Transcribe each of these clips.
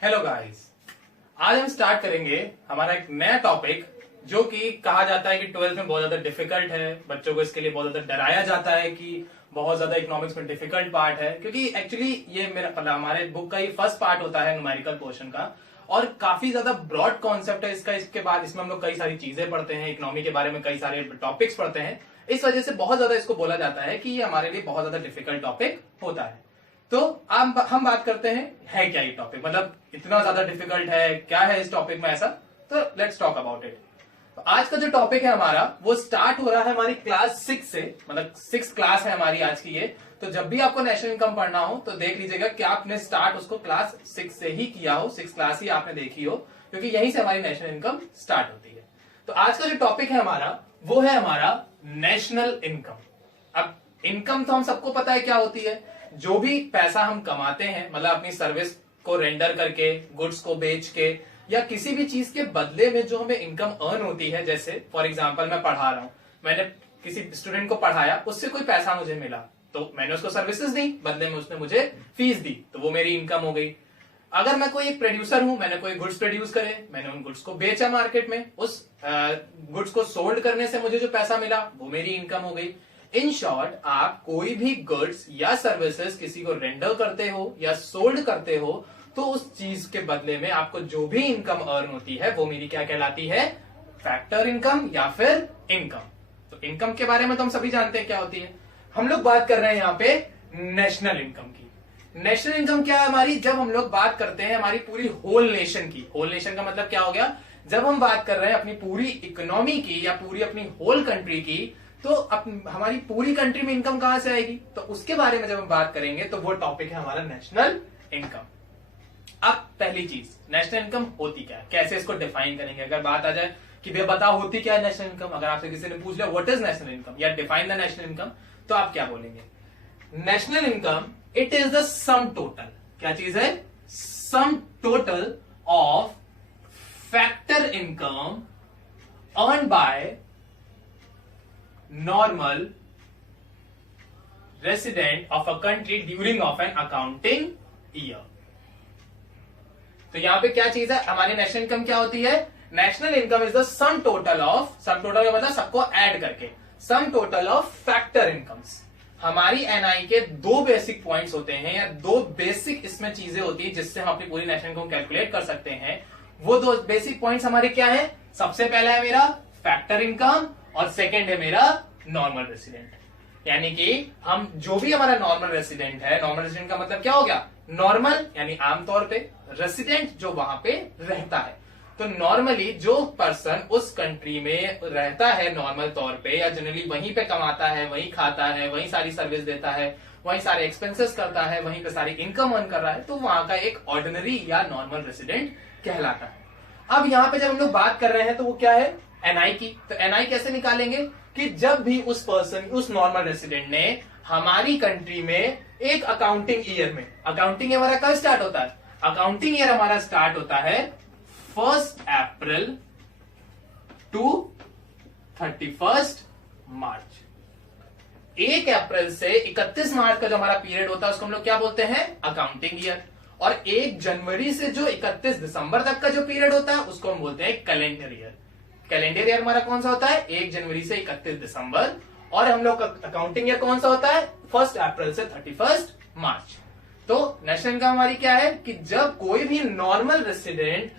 Hello guys, आज हम start करेंगे हमारा एक नया टॉपिक जो कि कहा जाता है कि 12th में बहुत ज्यादा डिफिकल्ट है। बच्चों को इसके लिए बहुत ज्यादा डराया जाता है कि बहुत ज्यादा इकोनॉमिक्स में डिफिकल्ट पार्ट है, क्योंकि एक्चुअली ये मेरा हमारे बुक का ये फर्स्ट पार्ट होता है न्यूमेरिकल पोर्शन का, और काफी ज्यादा ब्रॉड कॉन्सेप्ट है इसका। इसके बाद इसमें हम लोग कई सारी चीजें पढ़ते हैं, इकोनॉमी के बारे में कई सारे टॉपिक्स पढ़ते हैं। इस वजह से बहुत ज्यादा इसको बोला जाता है कि ये हमारे लिए बहुत ज्यादा डिफिकल्ट टॉपिक होता है। तो अब हम बात करते हैं है क्या ये टॉपिक, मतलब इतना ज्यादा डिफिकल्ट है, क्या है इस टॉपिक में ऐसा। तो लेट्स टॉक अबाउट इट। तो आज का जो टॉपिक है हमारा वो स्टार्ट हो रहा है हमारी क्लास 6 से, मतलब 6th क्लास है हमारी आज की ये। तो जब भी आपको नेशनल इनकम पढ़ना हो तो देख लीजिएगा कि आपने स्टार्ट उसको क्लास 6 से ही किया हो, 6th क्लास ही आपने देखी हो, क्योंकि यहीं से हमारी नेशनल इनकम स्टार्ट होती है। तो आज का जो टॉपिक है हमारा वो है हमारा नेशनल इनकम। अब इनकम तो हम सबको पता है क्या होती है। जो भी पैसा हम कमाते हैं, मतलब अपनी सर्विस को रेंडर करके, गुड्स को बेच के, या किसी भी चीज के बदले में जो हमें इनकम अर्न होती है। जैसे फॉर एग्जांपल मैं पढ़ा रहा हूं, मैंने किसी स्टूडेंट को पढ़ाया, उससे कोई पैसा मुझे मिला तो मैंने उसको सर्विसेज दी, बदले में उसने मुझे फीस दी, तो वो मेरी इनकम हो गई। अगर मैं कोई एक प्रोड्यूसर हूं, मैंने कोई गुड्स प्रोड्यूस करे, मैंने उन गुड्स को बेचा मार्केट में, उस गुड्स को सोल्ड करने से मुझे जो पैसा मिला वो मेरी इनकम हो गई। इन शॉर्ट, आप कोई भी गुड्स या सर्विसेज किसी को रेंडर करते हो या सोल्ड करते हो तो उस चीज के बदले में आपको जो भी इनकम अर्न होती है वो मेरी क्या कहलाती है? फैक्टर इनकम या फिर इनकम। तो इनकम के बारे में तो हम सभी जानते हैं क्या होती है। हम लोग बात कर रहे हैं यहाँ पे नेशनल इनकम की। नेशनल इनकम क्या है हमारी? जब हम लोग बात करते हैं हमारी पूरी होल नेशन की, होल नेशन का मतलब क्या हो गया? जब हम बात कर रहे हैं अपनी पूरी इकोनॉमी की या पूरी अपनी होल कंट्री की, तो हमारी पूरी कंट्री में इनकम कहां से आएगी, तो उसके बारे में जब हम बात करेंगे तो वो टॉपिक है हमारा नेशनल इनकम। अब पहली चीज, नेशनल इनकम होती क्या है, कैसे इसको डिफाइन करेंगे। अगर बात आ जाए कि भैया बताओ होती क्या है नेशनल इनकम, अगर आपसे किसी ने पूछ लिया व्हाट इज नेशनल इनकम या डिफाइन द नेशनल इनकम, तो आप क्या बोलेंगे? National income it is the sum total, क्या चीज है? Sum total of factor income earn by normal resident of a country during of an accounting year। तो यहां पे क्या चीज है हमारी नेशनल इनकम? क्या होती है? National income is the sum total of, sum total का मतलब सबको ऐड करके, sum total of factor incomes. हमारी एनआई के दो बेसिक पॉइंट्स होते हैं, या दो बेसिक इसमें चीजें होती है जिससे हम अपनी पूरी नेशनल इनकम कैलकुलेट कर सकते हैं। वो दो बेसिक पॉइंट्स हमारे क्या है? सबसे पहला है मेरा फैक्टर इनकम और सेकेंड है मेरा नॉर्मल रेसिडेंट। यानी कि हम जो भी हमारा नॉर्मल रेसिडेंट है, नॉर्मल रेसिडेंट का मतलब क्या हो गया? नॉर्मल यानी आमतौर पे, रेसिडेंट जो वहां पे रहता है। तो नॉर्मली जो पर्सन उस कंट्री में रहता है नॉर्मल तौर पे, या जनरली वहीं पे कमाता है, वहीं खाता है, वहीं सारी सर्विस देता है, वहीं सारे एक्सपेंसेस करता है, वहीं पे सारी इनकम अर्न कर रहा है, तो वहां का एक ऑर्डिनरी या नॉर्मल रेसिडेंट कहलाता है। अब यहां पे जब हम लोग बात कर रहे हैं तो वो क्या है? एनआई की। तो एनआई कैसे निकालेंगे? कि जब भी उस पर्सन, उस नॉर्मल रेसिडेंट ने हमारी कंट्री में एक अकाउंटिंग ईयर में, अकाउंटिंग ईयर हमारा कब स्टार्ट होता है? अकाउंटिंग ईयर हमारा स्टार्ट होता है 1 अप्रैल टू 31 मार्च। 1 अप्रैल से 31 मार्च का जो हमारा पीरियड होता है उसको हम लोग क्या बोलते हैं? Accounting year. और 1 जनवरी से जो 31 दिसंबर तक का जो पीरियड होता है उसको हम बोलते हैं कैलेंडर ईयर। कैलेंडर ईयर हमारा कौन सा होता है? 1 जनवरी से 31 दिसंबर। और हम लोग का अकाउंटिंग ईयर कौन सा होता है? 1 अप्रैल से 31 मार्च। तो नेशनल इनकम हमारी क्या है? कि जब कोई भी नॉर्मल रेसिडेंट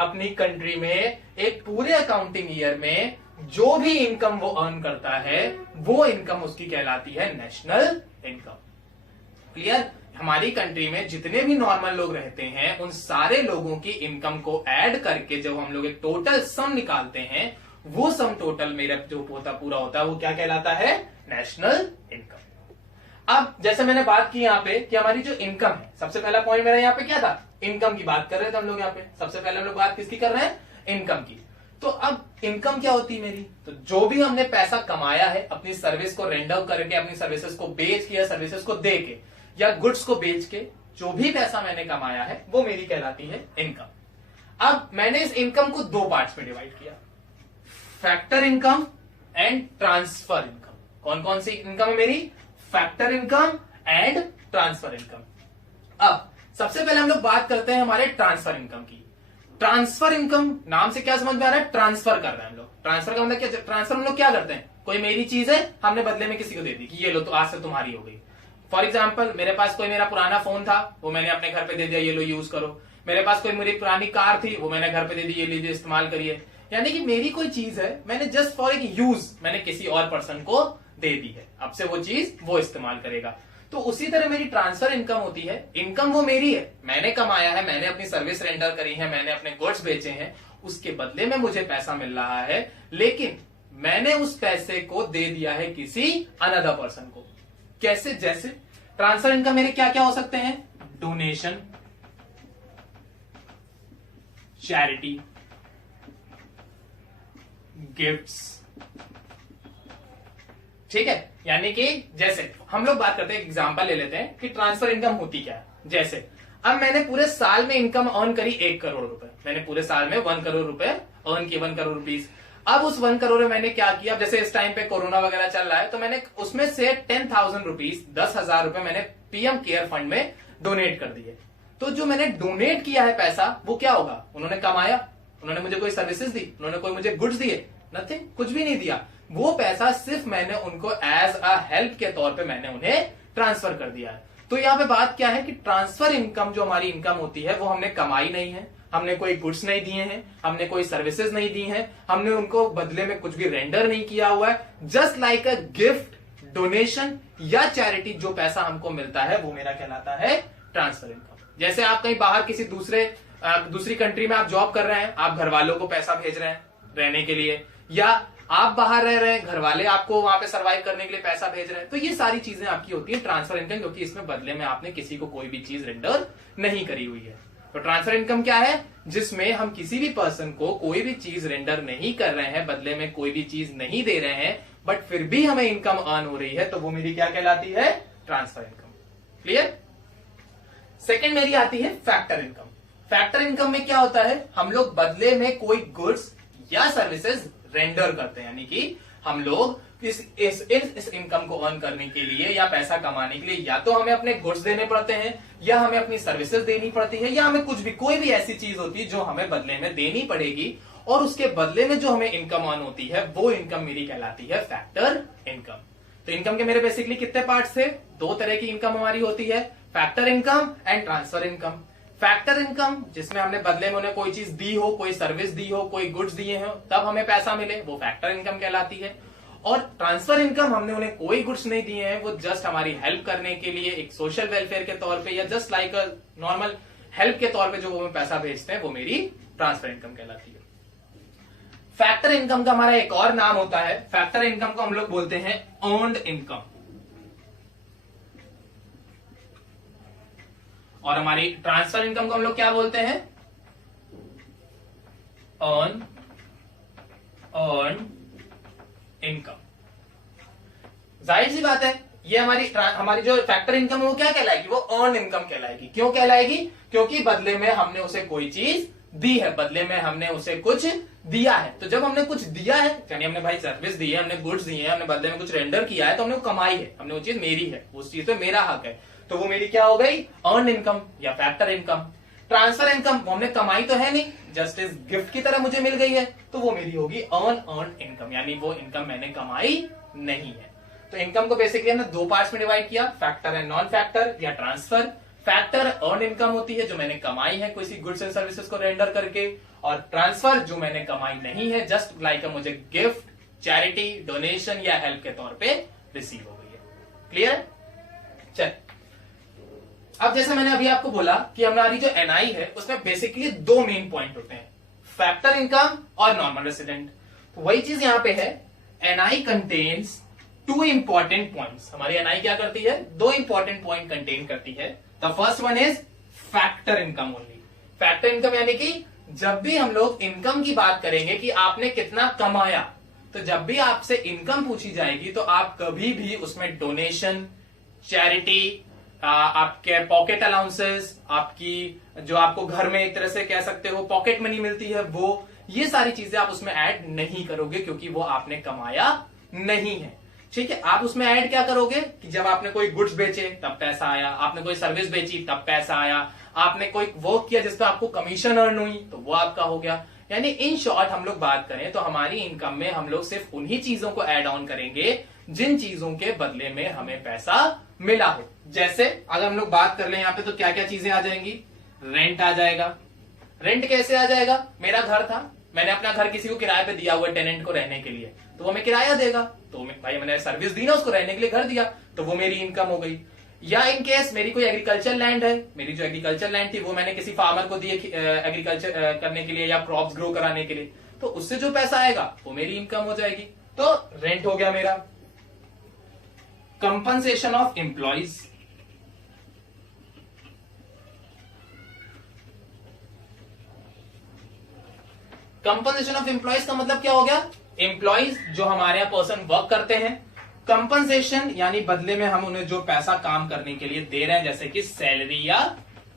अपनी कंट्री में एक पूरे अकाउंटिंग ईयर में जो भी इनकम वो अर्न करता है वो इनकम उसकी कहलाती है नेशनल इनकम। क्लियर? हमारी कंट्री में जितने भी नॉर्मल लोग रहते हैं उन सारे लोगों की इनकम को ऐड करके जब हम लोग एक टोटल सम निकालते हैं, वो सम टोटल मेरा जो पूरा होता है वो क्या कहलाता है? National income. अब जैसे मैंने बात की यहाँ पे कि हमारी जो इनकम है, सबसे पहला पॉइंट मेरा यहाँ पे क्या था? इनकम की बात कर रहे थे हम लोग। यहाँ पे सबसे पहले हम लोग बात किसकी कर रहे हैं? इनकम की। तो अब इनकम क्या होती है मेरी? तो जो भी हमने पैसा कमाया है अपनी सर्विस को रेंडर करके, अपनी सर्विसेज को बेच के या सर्विसेज को दे के या गुड्स को बेच के, जो भी पैसा मैंने कमाया है वो मेरी कहलाती है इनकम। अब मैंने इस इनकम को दो पार्ट्स में डिवाइड किया, factor income and transfer income. कौन कौन सी इनकम है मेरी? Factor income and transfer income. अब सबसे पहले हम लोग बात करते हैं हमारे ट्रांसफर इनकम की। ट्रांसफर इनकम नाम से क्या समझ में आ रहा है? ट्रांसफर कर रहे हैं हम लोग। ट्रांसफर का मतलब क्या? ट्रांसफर हम लोग क्या करते हैं, कोई मेरी चीज है, हमने बदले में किसी को दे दी कि ये लो तो आज से तुम्हारी हो गई। फॉर एग्जाम्पल, मेरे पास कोई मेरा पुराना फोन था, वो मैंने अपने घर पे दे दिया, ये लो यूज करो। मेरे पास कोई मेरी पुरानी कार थी, वो मैंने घर पे दे दी, ये लीजिए इस्तेमाल करिए। यानी कि मेरी कोई चीज है, मैंने जस्ट फॉर एक यूज मैंने किसी और पर्सन को दे दी है, अब से वो चीज वो इस्तेमाल करेगा। तो उसी तरह मेरी ट्रांसफर इनकम होती है। इनकम वो मेरी है, मैंने कमाया है, मैंने अपनी सर्विस रेंडर करी है, मैंने अपने गुड्स बेचे हैं, उसके बदले में मुझे पैसा मिल रहा है, लेकिन मैंने उस पैसे को दे दिया है किसी अनदर पर्सन को। कैसे? जैसे ट्रांसफर इनकम मेरे क्या क्या हो सकते हैं? Donation, charity, gifts. ठीक है, यानी कि जैसे हम लोग बात करते हैं, एग्जांपल ले लेते हैं कि ट्रांसफर इनकम होती क्या है। जैसे अब मैंने पूरे साल में इनकम अर्न करी 1 करोड़ रुपए, मैंने पूरे साल में 1 करोड़ रुपए अर्न किए, 1 करोड़ रुपीज। अब उस 1 करोड़ में मैंने क्या किया, जैसे इस टाइम पे कोरोना वगैरह चल रहा है, तो मैंने उसमें से 10,000 रुपीज, 10,000 रुपए मैंने पीएम केयर फंड में डोनेट कर दिए। तो जो मैंने डोनेट किया है पैसा, वो क्या होगा? उन्होंने कमाया, उन्होंने मुझे कोई सर्विसेज दी, उन्होंने कोई मुझे गुड्स दिए? नथिंग, कुछ भी नहीं दिया। वो पैसा सिर्फ मैंने उनको एज अ हेल्प के तौर पे मैंने उन्हें ट्रांसफर कर दिया है। तो यहाँ पे बात क्या है कि ट्रांसफर इनकम जो हमारी इनकम होती है, वो हमने कमाई नहीं है, हमने कोई गुड्स नहीं दिए हैं, हमने कोई सर्विसेज नहीं दी हैं, हमने उनको बदले में कुछ भी रेंडर नहीं किया हुआ है। Just like a gift, donation या चैरिटी जो पैसा हमको मिलता है, वो मेरा कहलाता है ट्रांसफर इनकम। जैसे आप कहीं बाहर किसी दूसरी कंट्री में आप जॉब कर रहे हैं, आप घर वालों को पैसा भेज रहे हैं रहने के लिए, या आप बाहर रह रहे हैं, घर वाले आपको वहां पे सरवाइव करने के लिए पैसा भेज रहे हैं, तो ये सारी चीजें आपकी होती है ट्रांसफर इनकम, क्योंकि इसमें बदले में आपने किसी को कोई भी चीज रेंडर नहीं करी हुई है। तो ट्रांसफर इनकम क्या है? जिसमें हम किसी भी पर्सन को कोई भी चीज रेंडर नहीं कर रहे हैं, बदले में कोई भी चीज नहीं दे रहे हैं, बट फिर भी हमें इनकम अर्न हो रही है, तो वो मेरी क्या कहलाती है? Transfer income. क्लियर? सेकेंड मेरी आती है फैक्टर इनकम। फैक्टर इनकम में क्या होता है? हम लोग बदले में कोई गुड्स या सर्विसेज रेंडर करते हैं, यानी कि हम लोग इस इनकम को अर्न करने के लिए या पैसा कमाने के लिए या तो हमें अपने गुड्स देने पड़ते हैं, या हमें अपनी सर्विसेज देनी पड़ती है, या हमें कुछ भी कोई भी ऐसी चीज होती है जो हमें बदले में देनी पड़ेगी, और उसके बदले में जो हमें इनकम अर्न होती है, वो इनकम मेरी कहलाती है फैक्टर इनकम। तो इनकम के मेरे बेसिकली कितने पार्ट्स थे? 2 तरह की इनकम हमारी होती है, factor income and transfer income. Factor income जिसमें हमने बदले में उन्हें कोई चीज दी हो, कोई सर्विस दी हो, कोई गुड्स दिए हो, तब हमें पैसा मिले, वो फैक्टर इनकम कहलाती है। और ट्रांसफर इनकम, हमने उन्हें कोई गुड्स नहीं दिए हैं, वो जस्ट हमारी हेल्प करने के लिए एक सोशल वेलफेयर के तौर पे, या just like a normal help के तौर पे जो वो हमें पैसा भेजते हैं, वो मेरी ट्रांसफर इनकम कहलाती है। फैक्टर इनकम का हमारा एक और नाम होता है, फैक्टर इनकम को हम लोग बोलते हैं अर्न्ड इनकम, और हमारी ट्रांसफर इनकम को हम लोग क्या बोलते हैं? Earn income. जाहिर सी बात है, ये हमारी जो फैक्टर इनकम है वो क्या कहलाएगी? वो अर्न इनकम कहलाएगी। क्यों कहलाएगी? क्योंकि बदले में हमने उसे कोई चीज दी है, बदले में हमने उसे कुछ दिया है। तो जब हमने कुछ दिया है, यानी हमने भाई सर्विस दी है, हमने गुड्स दिए हैं, हमने बदले में कुछ रेंडर किया है, तो हमने वो कमाई है, हमने वो चीज मेरी है, उस चीज पे मेरा हक है, तो वो मेरी क्या हो गई? अर्न इनकम या फैक्टर इनकम। ट्रांसफर इनकम, वो हमने कमाई तो है नहीं, जस्ट इस गिफ्ट की तरह मुझे मिल गई है, तो वो मेरी होगी अर्न इनकम, यानी वो इनकम मैंने कमाई नहीं है। तो इनकम को बेसिकली हमने 2 पार्ट्स में डिवाइड किया, फैक्टर एंड नॉन फैक्टर या ट्रांसफर। फैक्टर अर्न इनकम होती है जो मैंने कमाई है किसी गुड्स एंड सर्विसेज को रेंडर करके, और ट्रांसफर जो मैंने कमाई नहीं है, जस्ट लाइक मुझे गिफ्ट, चैरिटी, डोनेशन या हेल्प के तौर पे रिसीव हो गई है। क्लियर? चल, अब जैसे मैंने अभी आपको बोला कि हमारी जो एनआई है उसमें बेसिकली 2 मेन पॉइंट होते हैं, फैक्टर इनकम और नॉर्मल रेसिडेंट। तो वही चीज यहां पे है, एनआई कंटेन्स 2 इंपॉर्टेंट पॉइंट्स। हमारी एनआई क्या करती है? 2 इंपॉर्टेंट पॉइंट कंटेन करती है। The first one is factor income only. Factor income यानी कि जब भी हम लोग इनकम की बात करेंगे कि आपने कितना कमाया, तो जब भी आपसे इनकम पूछी जाएगी तो आप कभी भी उसमें डोनेशन, चैरिटी, आपके पॉकेट अलाउंसेस, आपकी जो आपको घर में एक तरह से कह सकते हो पॉकेट मनी मिलती है, वो ये सारी चीजें आप उसमें ऐड नहीं करोगे, क्योंकि वो आपने कमाया नहीं है। ठीक है, आप उसमें ऐड क्या करोगे कि जब आपने कोई गुड्स बेचे तब पैसा आया, आपने कोई सर्विस बेची तब पैसा आया, आपने कोई वर्क किया जिसपे आपको कमीशन अर्न हुई तो वो आपका हो गया। यानी इन शॉर्ट हम लोग बात करें तो हमारी इनकम में हम लोग सिर्फ उन्हीं चीजों को ऐड ऑन करेंगे जिन चीजों के बदले में हमें पैसा मिला हो। जैसे अगर हम लोग बात कर ले यहाँ पे तो क्या क्या चीजें आ जाएंगी, रेंट आ जाएगा। रेंट कैसे आ जाएगा, मेरा घर था, मैंने अपना घर किसी को किराए पे दिया हुआ टेनेंट को रहने के लिए, तो वो हमें किराया देगा, तो भाई मैंने सर्विस दी ना उसको, रहने के लिए घर दिया, तो वो मेरी इनकम हो गई। या इन केस मेरी कोई एग्रीकल्चर लैंड है, मेरी जो एग्रीकल्चर लैंड थी वो मैंने किसी फार्मर को दी एग्रीकल्चर करने के लिए या क्रॉप्स ग्रो कराने के लिए, तो उससे जो पैसा आएगा वो मेरी इनकम हो जाएगी। तो रेंट हो गया मेरा। Compensation of employees, compensation of employees का मतलब क्या हो गया, एम्प्लॉइज जो हमारे यहां पर्सन वर्क करते हैं, कंपनसेशन यानी बदले में हम उन्हें जो पैसा काम करने के लिए दे रहे हैं जैसे कि सैलरी या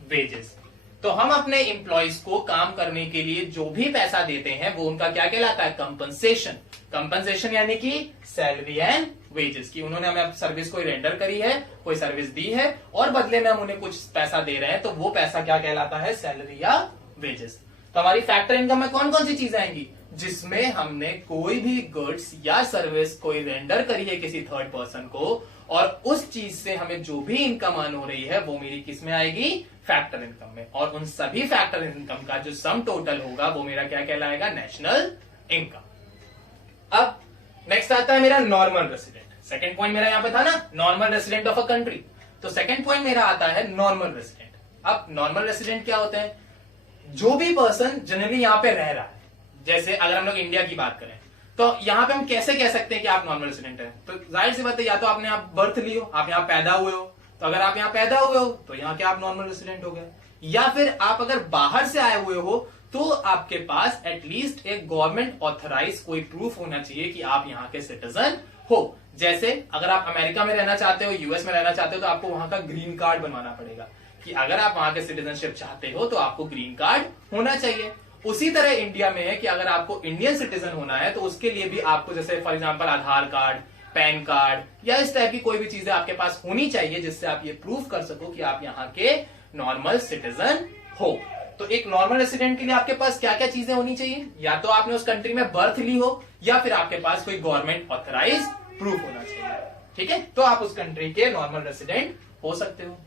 वेजेस। तो हम अपने एम्प्लॉइज को काम करने के लिए जो भी पैसा देते हैं वो उनका क्या कहलाता है, कंपनसेशन। कंपनसेशन यानी कि सैलरी एंड वेजेस, की उन्होंने हमें सर्विस कोई रेंडर करी है, कोई सर्विस दी है और बदले में हम उन्हें कुछ पैसा दे रहे हैं, तो वो पैसा क्या कहलाता है, सैलरी या वेजेस। तो हमारी फैक्टर इनकम में कौन कौन सी चीजें आएंगी, जिसमें हमने कोई भी गुड्स या सर्विस कोई रेंडर करी है किसी थर्ड पर्सन को और उस चीज से हमें जो भी इनकम अर्न हो रही है वो मेरी किस में आएगी, फैक्टर इनकम में। और उन सभी फैक्टर इनकम का जो सम टोटल होगा वो मेरा क्या कहलाएगा, नेशनल इनकम। अब नेक्स्ट आता है मेरा नॉर्मल रेसिडेंट। सेकंड पॉइंट मेरा यहां पे था ना, normal resident of a country, तो सेकंड पॉइंट मेरा आता है नॉर्मल रेसिडेंट। अब नॉर्मल रेसिडेंट क्या होते हैं, जो भी पर्सन जनरली यहां पे रह रहा है। जैसे अगर हम लोग इंडिया की बात करें तो यहां पे हम कैसे कह सकते हैं कि आप नॉर्मल रेसिडेंट हैं, तो जाहिर सी बात है या तो आपने आप बर्थ ली हो, आप यहां पैदा हुए हो, तो अगर आप यहां पैदा हुए हो तो यहां के आप नॉर्मल रेसिडेंट हो गए, या फिर आप अगर बाहर से आए हुए हो तो आपके पास एटलीस्ट एक गवर्नमेंट ऑथराइज कोई प्रूफ होना चाहिए कि आप यहाँ के सिटीजन हो। जैसे अगर आप अमेरिका में रहना चाहते हो, यूएस में रहना चाहते हो, तो आपको वहां का ग्रीन कार्ड बनवाना पड़ेगा कि अगर आप वहां के सिटीजनशिप चाहते हो तो आपको ग्रीन कार्ड होना चाहिए। उसी तरह इंडिया में है कि अगर आपको इंडियन सिटीजन होना है तो उसके लिए भी आपको जैसे for example Aadhaar card, pan card या इस टाइप की कोई भी चीजें आपके पास होनी चाहिए जिससे आप ये प्रूफ कर सको कि आप यहाँ के नॉर्मल सिटीजन हो। तो एक नॉर्मल रेसिडेंट के लिए आपके पास क्या क्या चीजें होनी चाहिए, या तो आपने उस कंट्री में बर्थ ली हो या फिर आपके पास कोई गवर्नमेंट ऑथराइज प्रूफ होना चाहिए। ठीक है, तो आप उस कंट्री के नॉर्मल रेसिडेंट हो सकते हो।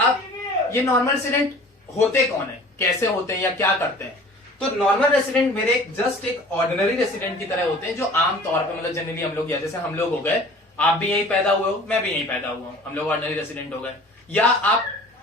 अब ये नॉर्मल रेसिडेंट होते कौन है, कैसे होते हैं या क्या करते हैं, तो नॉर्मल रेसिडेंट मेरे जस्ट एक ऑर्डिनरी रेसिडेंट की तरह होते हैं जो आम तौर पे मतलब जनरली हम लोग, या जैसे हम लोग हो गए, आप भी यहीं पैदा हुए हो, मैं भी यहीं पैदा हुआ हूं, हम लोग ऑर्डिनरी रेसिडेंट हो गए। या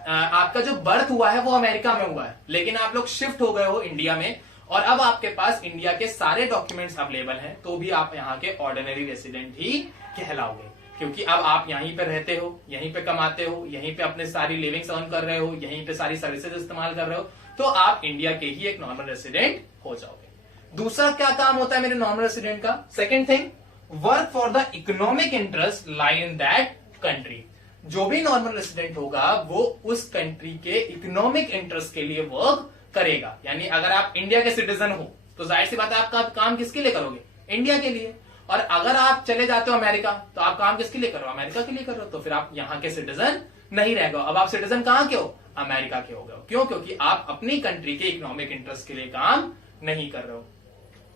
आपका जो बर्थ हुआ है वो अमेरिका में हुआ है लेकिन आप लोग शिफ्ट हो गए हो इंडिया में और अब आपके पास इंडिया के सारे डॉक्यूमेंट्स अवेलेबल हैं, तो भी आप यहाँ के ऑर्डिनरी रेसिडेंट ही कहलाओगे, क्योंकि अब आप यहीं पे रहते हो, यहीं पे कमाते हो, यहीं पे अपने सारी लिविंग्स अर्न कर रहे हो, यहीं पे सारी सर्विसेज इस्तेमाल कर रहे हो, तो आप इंडिया के ही एक नॉर्मल रेसिडेंट हो जाओगे। दूसरा क्या काम होता है मेरे नॉर्मल रेसिडेंट का, second thing, work for the economic interest lie in that country. जो भी नॉर्मल रेसिडेंट होगा वो उस कंट्री के इकोनॉमिक इंटरेस्ट के लिए वर्क करेगा। यानी अगर आप इंडिया के सिटीजन हो तो जाहिर सी बात है आपका काम किसके लिए करोगे, इंडिया के लिए। और अगर आप चले जाते हो अमेरिका तो आप काम किसके लिए कर रहे हो, अमेरिका के लिए कर रहे हो, तो फिर आप यहाँ के सिटीजन नहीं रह गए। अब आप सिटीजन कहाँ के हो, अमेरिका के हो गए। क्यों, क्योंकि आप अपनी कंट्री के इकोनॉमिक इंटरेस्ट के लिए काम नहीं कर रहे हो।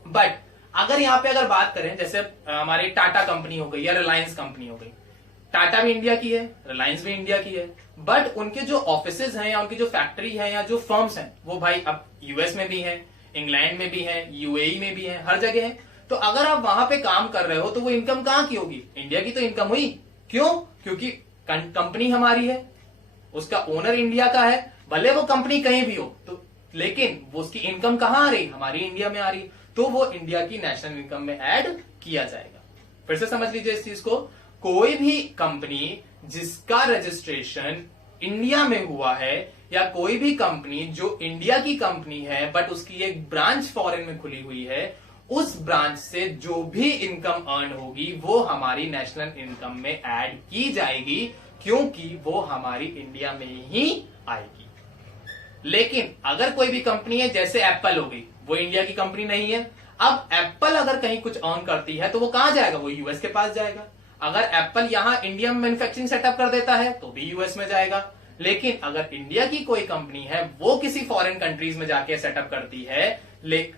बट अगर यहाँ पे अगर बात करें जैसे हमारी टाटा कंपनी हो गई या रिलायंस कंपनी हो गई, टाटा भी इंडिया की है, रिलायंस भी इंडिया की है, बट उनके जो ऑफिसेज हैं या उनकी जो फैक्ट्री है या जो फर्म्स हैं वो भाई अब यूएस में भी है, इंग्लैंड में भी है, यूएई में भी है, हर जगह है। तो अगर आप वहां पे काम कर रहे हो तो वो इनकम कहाँ की होगी, इंडिया की तो इनकम हुई। क्यों, क्योंकि कंपनी हमारी है, उसका ओनर इंडिया का है, भले वो कंपनी कहीं भी हो तो, लेकिन वो उसकी इनकम कहाँ आ रही, हमारी इंडिया में आ रही, तो वो इंडिया की नेशनल इनकम में ऐड किया जाएगा। फिर से समझ लीजिए इस चीज को, कोई भी कंपनी जिसका रजिस्ट्रेशन इंडिया में हुआ है या कोई भी कंपनी जो इंडिया की कंपनी है बट उसकी एक ब्रांच फॉरेन में खुली हुई है, उस ब्रांच से जो भी इनकम अर्न होगी वो हमारी नेशनल इनकम में ऐड की जाएगी, क्योंकि वो हमारी इंडिया में ही आएगी। लेकिन अगर कोई भी कंपनी है जैसे एप्पल हो गई, वो इंडिया की कंपनी नहीं है, अब एप्पल अगर कहीं कुछ अर्न करती है तो वो कहां जाएगा, वो यूएस के पास जाएगा। अगर एप्पल यहां इंडिया में मैन्युफैक्चरिंग सेटअप कर देता है तो भी यूएस में जाएगा। लेकिन अगर इंडिया की कोई कंपनी है वो किसी फॉरेन कंट्रीज में जाके सेटअप करती है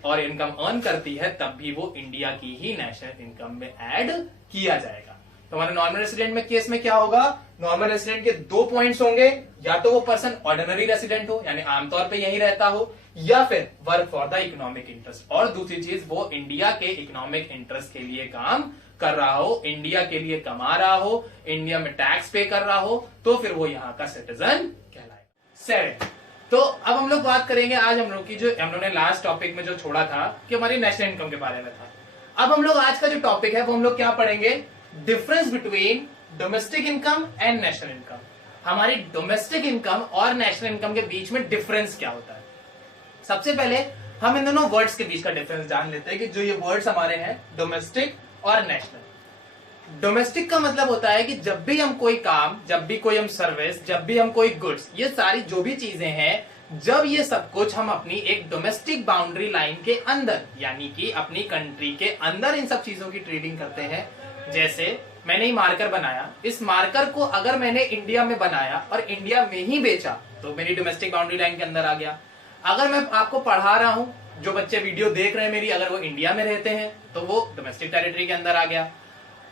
और इनकम अर्न करती है, तब भी वो इंडिया की ही नेशनल इनकम में ऐड किया जाएगा। तो हमारे नॉर्मल रेसिडेंट में केस में क्या होगा, नॉर्मल रेसिडेंट के 2 पॉइंट्स होंगे, या तो वो पर्सन ऑर्डिनरी रेसिडेंट हो यानी आमतौर पे यही रहता हो, या फिर work for the economic interest, और दूसरी चीज वो इंडिया के इकोनॉमिक इंटरेस्ट के लिए काम कर रहा हो, इंडिया के लिए कमा रहा हो, इंडिया में टैक्स पे कर रहा हो, तो फिर वो यहाँ का सिटीजन कहलाएगा। 7, तो अब हम लोग बात करेंगे आज हम लोग की जो हम लोग ने लास्ट टॉपिक में जो छोड़ा था कि हमारी नेशनल इनकम के बारे में था। अब हम लोग आज का जो टॉपिक है वो हम लोग क्या पढ़ेंगे, difference between domestic income and national income. हमारी डोमेस्टिक इनकम और नेशनल इनकम के बीच में डिफरेंस क्या होता है। सबसे पहले हम इन दोनों वर्ड्स के बीच का डिफरेंस जान लेते हैं कि जो ये वर्ड्स हमारे हैं डोमेस्टिक और नेशनल। डोमेस्टिक का मतलब होता है कि जब भी हम कोई काम, जब भी कोई हम सर्विस, जब भी हम कोई गुड्स, ये सारी जो भी चीजें हैं, जब ये सब कुछ हम अपनी एक डोमेस्टिक बाउंड्री लाइन के अंदर यानी कि अपनी कंट्री के अंदर इन सब चीजों की ट्रेडिंग करते हैं। जैसे मैंने ये मार्कर बनाया, इस मार्कर को अगर मैंने इंडिया में बनाया और इंडिया में ही बेचा तो मेरी डोमेस्टिक बाउंड्री लाइन के अंदर आ गया। अगर मैं आपको पढ़ा रहा हूं, जो बच्चे वीडियो देख रहे हैं मेरी, अगर वो इंडिया में रहते हैं तो वो डोमेस्टिक टेरिटरी के अंदर आ गया।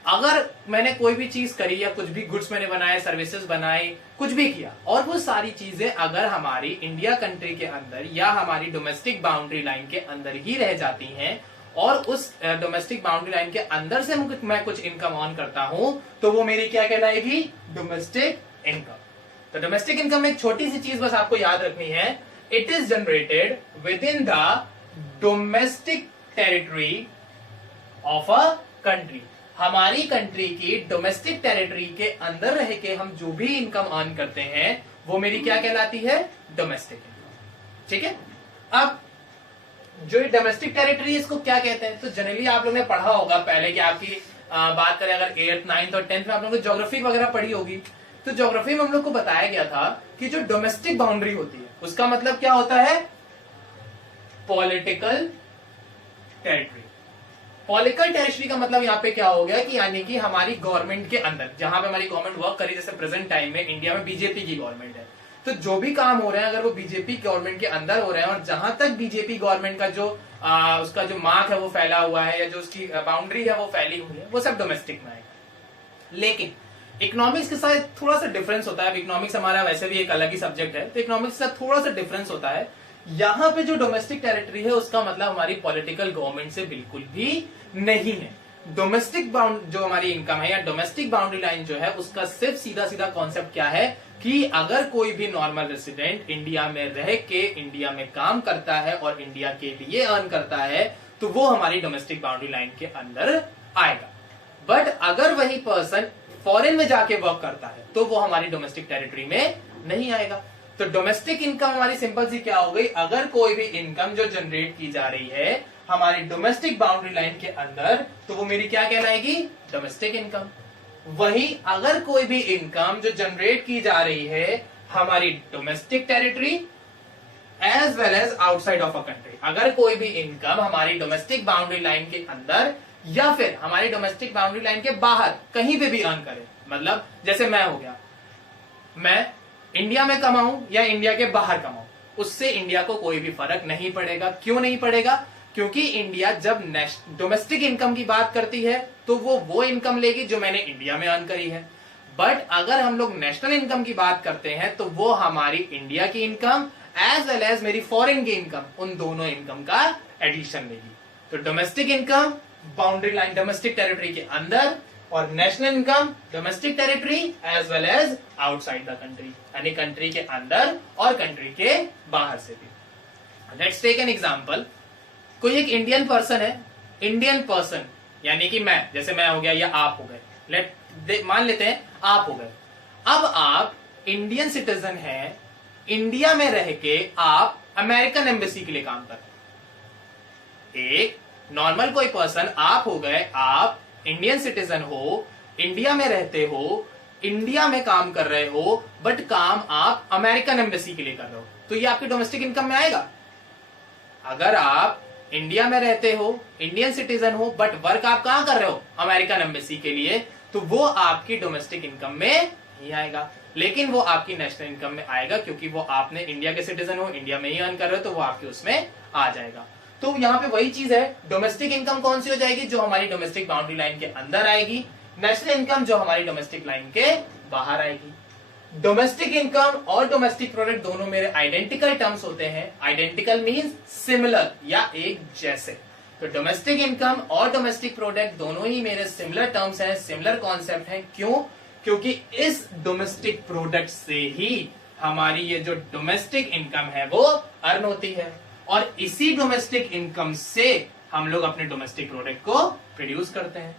अगर मैंने कोई भी चीज करी या कुछ भी गुड्स मैंने बनाए, सर्विसेज बनाई, कुछ भी किया, और वो सारी चीजें अगर हमारी इंडिया कंट्री के अंदर या हमारी डोमेस्टिक बाउंड्री लाइन के अंदर ही रह जाती हैं और उस डोमेस्टिक बाउंड्री लाइन के अंदर से मैं कुछ इनकम ऑन करता हूं, तो वो मेरी क्या कहलाएगी, डोमेस्टिक इनकम। तो डोमेस्टिक इनकम में एक छोटी सी चीज बस आपको याद रखनी है, it is generated with in the domestic territory of a country. हमारी कंट्री की डोमेस्टिक टेरिटरी के अंदर रह के हम जो भी इनकम अर्न करते हैं वो मेरी क्या कहलाती है, डोमेस्टिक इनकम। ठीक है। अब जो डोमेस्टिक टेरिटरी इसको क्या कहते हैं, तो जनरली आप लोगों ने पढ़ा होगा पहले कि आपकी बात करें अगर 8th, 9th और 10th में आप लोगों ने ज्योग्राफी वगैरह पढ़ी होगी, तो ज्योग्राफी में हम लोग को बताया गया था कि जो डोमेस्टिक बाउंड्री होती है उसका मतलब क्या होता है, पॉलिटिकल टेरिटरी। पॉलिटिकल टेरिटरी का मतलब यहाँ पे क्या हो गया कि यानी कि हमारी गवर्नमेंट के अंदर, जहां पे हमारी गवर्नमेंट वर्क करी, जैसे प्रेजेंट टाइम में इंडिया में बीजेपी की गवर्नमेंट है, तो जो भी काम हो रहे हैं अगर वो बीजेपी गवर्नमेंट के अंदर हो रहे हैं और जहां तक बीजेपी गवर्नमेंट का जो उसका जो मार्क है वो फैला हुआ है या जो उसकी बाउंड्री है वो फैली हुई है, वो सब डोमेस्टिक में आएगा। लेकिन इकोनॉमिक्स के साथ थोड़ा सा डिफरेंस होता है। इकोनॉमिक्स हमारा वैसे भी एक अलग ही सब्जेक्ट है, तो इकोनॉमिक्स के साथ थोड़ा सा डिफरेंस होता है। यहाँ पे जो डोमेस्टिक टेरिटरी है उसका मतलब हमारी पॉलिटिकल गवर्नमेंट से बिल्कुल भी नहीं है। डोमेस्टिक जो हमारी इनकम है या डोमेस्टिक बाउंड्री लाइन जो है उसका सिर्फ सीधा सीधा कॉन्सेप्ट क्या है कि अगर कोई भी नॉर्मल रेसिडेंट इंडिया में रह के इंडिया में काम करता है और इंडिया के लिए अर्न करता है तो वो हमारी डोमेस्टिक बाउंड्री लाइन के अंदर आएगा। बट अगर वही पर्सन फॉरेन में जाके वर्क करता है तो वो हमारी डोमेस्टिक टेरिटरी में नहीं आएगा। तो डोमेस्टिक इनकम हमारी सिंपल सी क्या हो गई, अगर कोई भी इनकम जो जनरेट की जा रही है हमारी डोमेस्टिक बाउंड्री लाइन के अंदर तो वो मेरी क्या कहलाएगी, डोमेस्टिक इनकम। वही अगर कोई भी इनकम जो जनरेट की जा रही है हमारी domestic territory as well as outside of a country, अगर कोई भी इनकम हमारी डोमेस्टिक बाउंड्री लाइन के अंदर या फिर हमारी डोमेस्टिक बाउंड्री लाइन के बाहर कहीं पे भी अर्न करे, मतलब जैसे मैं हो गया, मैं इंडिया में कमाऊं या इंडिया के बाहर कमाऊं, उससे इंडिया को कोई भी फर्क नहीं पड़ेगा। क्यों नहीं पड़ेगा, क्योंकि इंडिया जब डोमेस्टिक इनकम की बात करती है तो वो इनकम लेगी जो मैंने इंडिया में अर्न करी है। बट अगर हम लोग नेशनल इनकम की बात करते हैं तो वो हमारी इंडिया की इनकम एज वेल एज मेरी फॉरेन की इनकम, उन दोनों इनकम का एडिशन लेगी। तो domestic income boundary line domestic territory के अंदर और national income domestic territory as well as outside the country, यानी कंट्री के अंदर और कंट्री के बाहर से भी। लेट्स टेक एन एग्जांपल, कोई एक इंडियन पर्सन है, इंडियन पर्सन यानी कि मैं, जैसे मैं हो गया या आप हो गए, मान लेते हैं आप हो गए। अब आप इंडियन सिटीजन हैं, इंडिया में रह के आप अमेरिकन एम्बेसी के लिए काम कर रहे हैं। एक नॉर्मल कोई पर्सन आप हो गए, आप इंडियन सिटीजन हो, इंडिया में रहते हो, इंडिया में काम कर रहे हो, बट काम आप अमेरिकन एम्बेसी के लिए कर रहे हो, तो ये आपकी डोमेस्टिक इनकम में आएगा। अगर आप इंडिया में रहते हो, इंडियन सिटीजन हो, बट वर्क आप कहां कर रहे हो, अमेरिकन एम्बेसी के लिए, तो वो आपकी डोमेस्टिक इनकम में नहीं आएगा, लेकिन वो आपकी नेशनल इनकम में आएगा, क्योंकि वो आपने इंडिया के सिटीजन हो, इंडिया में ही अर्न कर रहे हो, तो वो आपके उसमें आ जाएगा। तो यहाँ पे वही चीज है, डोमेस्टिक इनकम कौन सी हो जाएगी, जो हमारी डोमेस्टिक बाउंड्री लाइन के अंदर आएगी, नेशनल इनकम जो हमारी डोमेस्टिक लाइन के बाहर आएगी। डोमेस्टिक इनकम और डोमेस्टिक प्रोडक्ट दोनों मेरे आइडेंटिकल टर्म्स होते हैं। आइडेंटिकल मींस सिमिलर या एक जैसे। तो डोमेस्टिक इनकम और डोमेस्टिक प्रोडक्ट दोनों ही मेरे सिमिलर टर्म्स हैं, सिमिलर कॉन्सेप्ट हैं। क्यों? क्योंकि इस डोमेस्टिक प्रोडक्ट से ही हमारी ये जो डोमेस्टिक इनकम है वो अर्न होती है, और इसी डोमेस्टिक इनकम से हम लोग अपने डोमेस्टिक प्रोडक्ट को प्रोड्यूस करते हैं।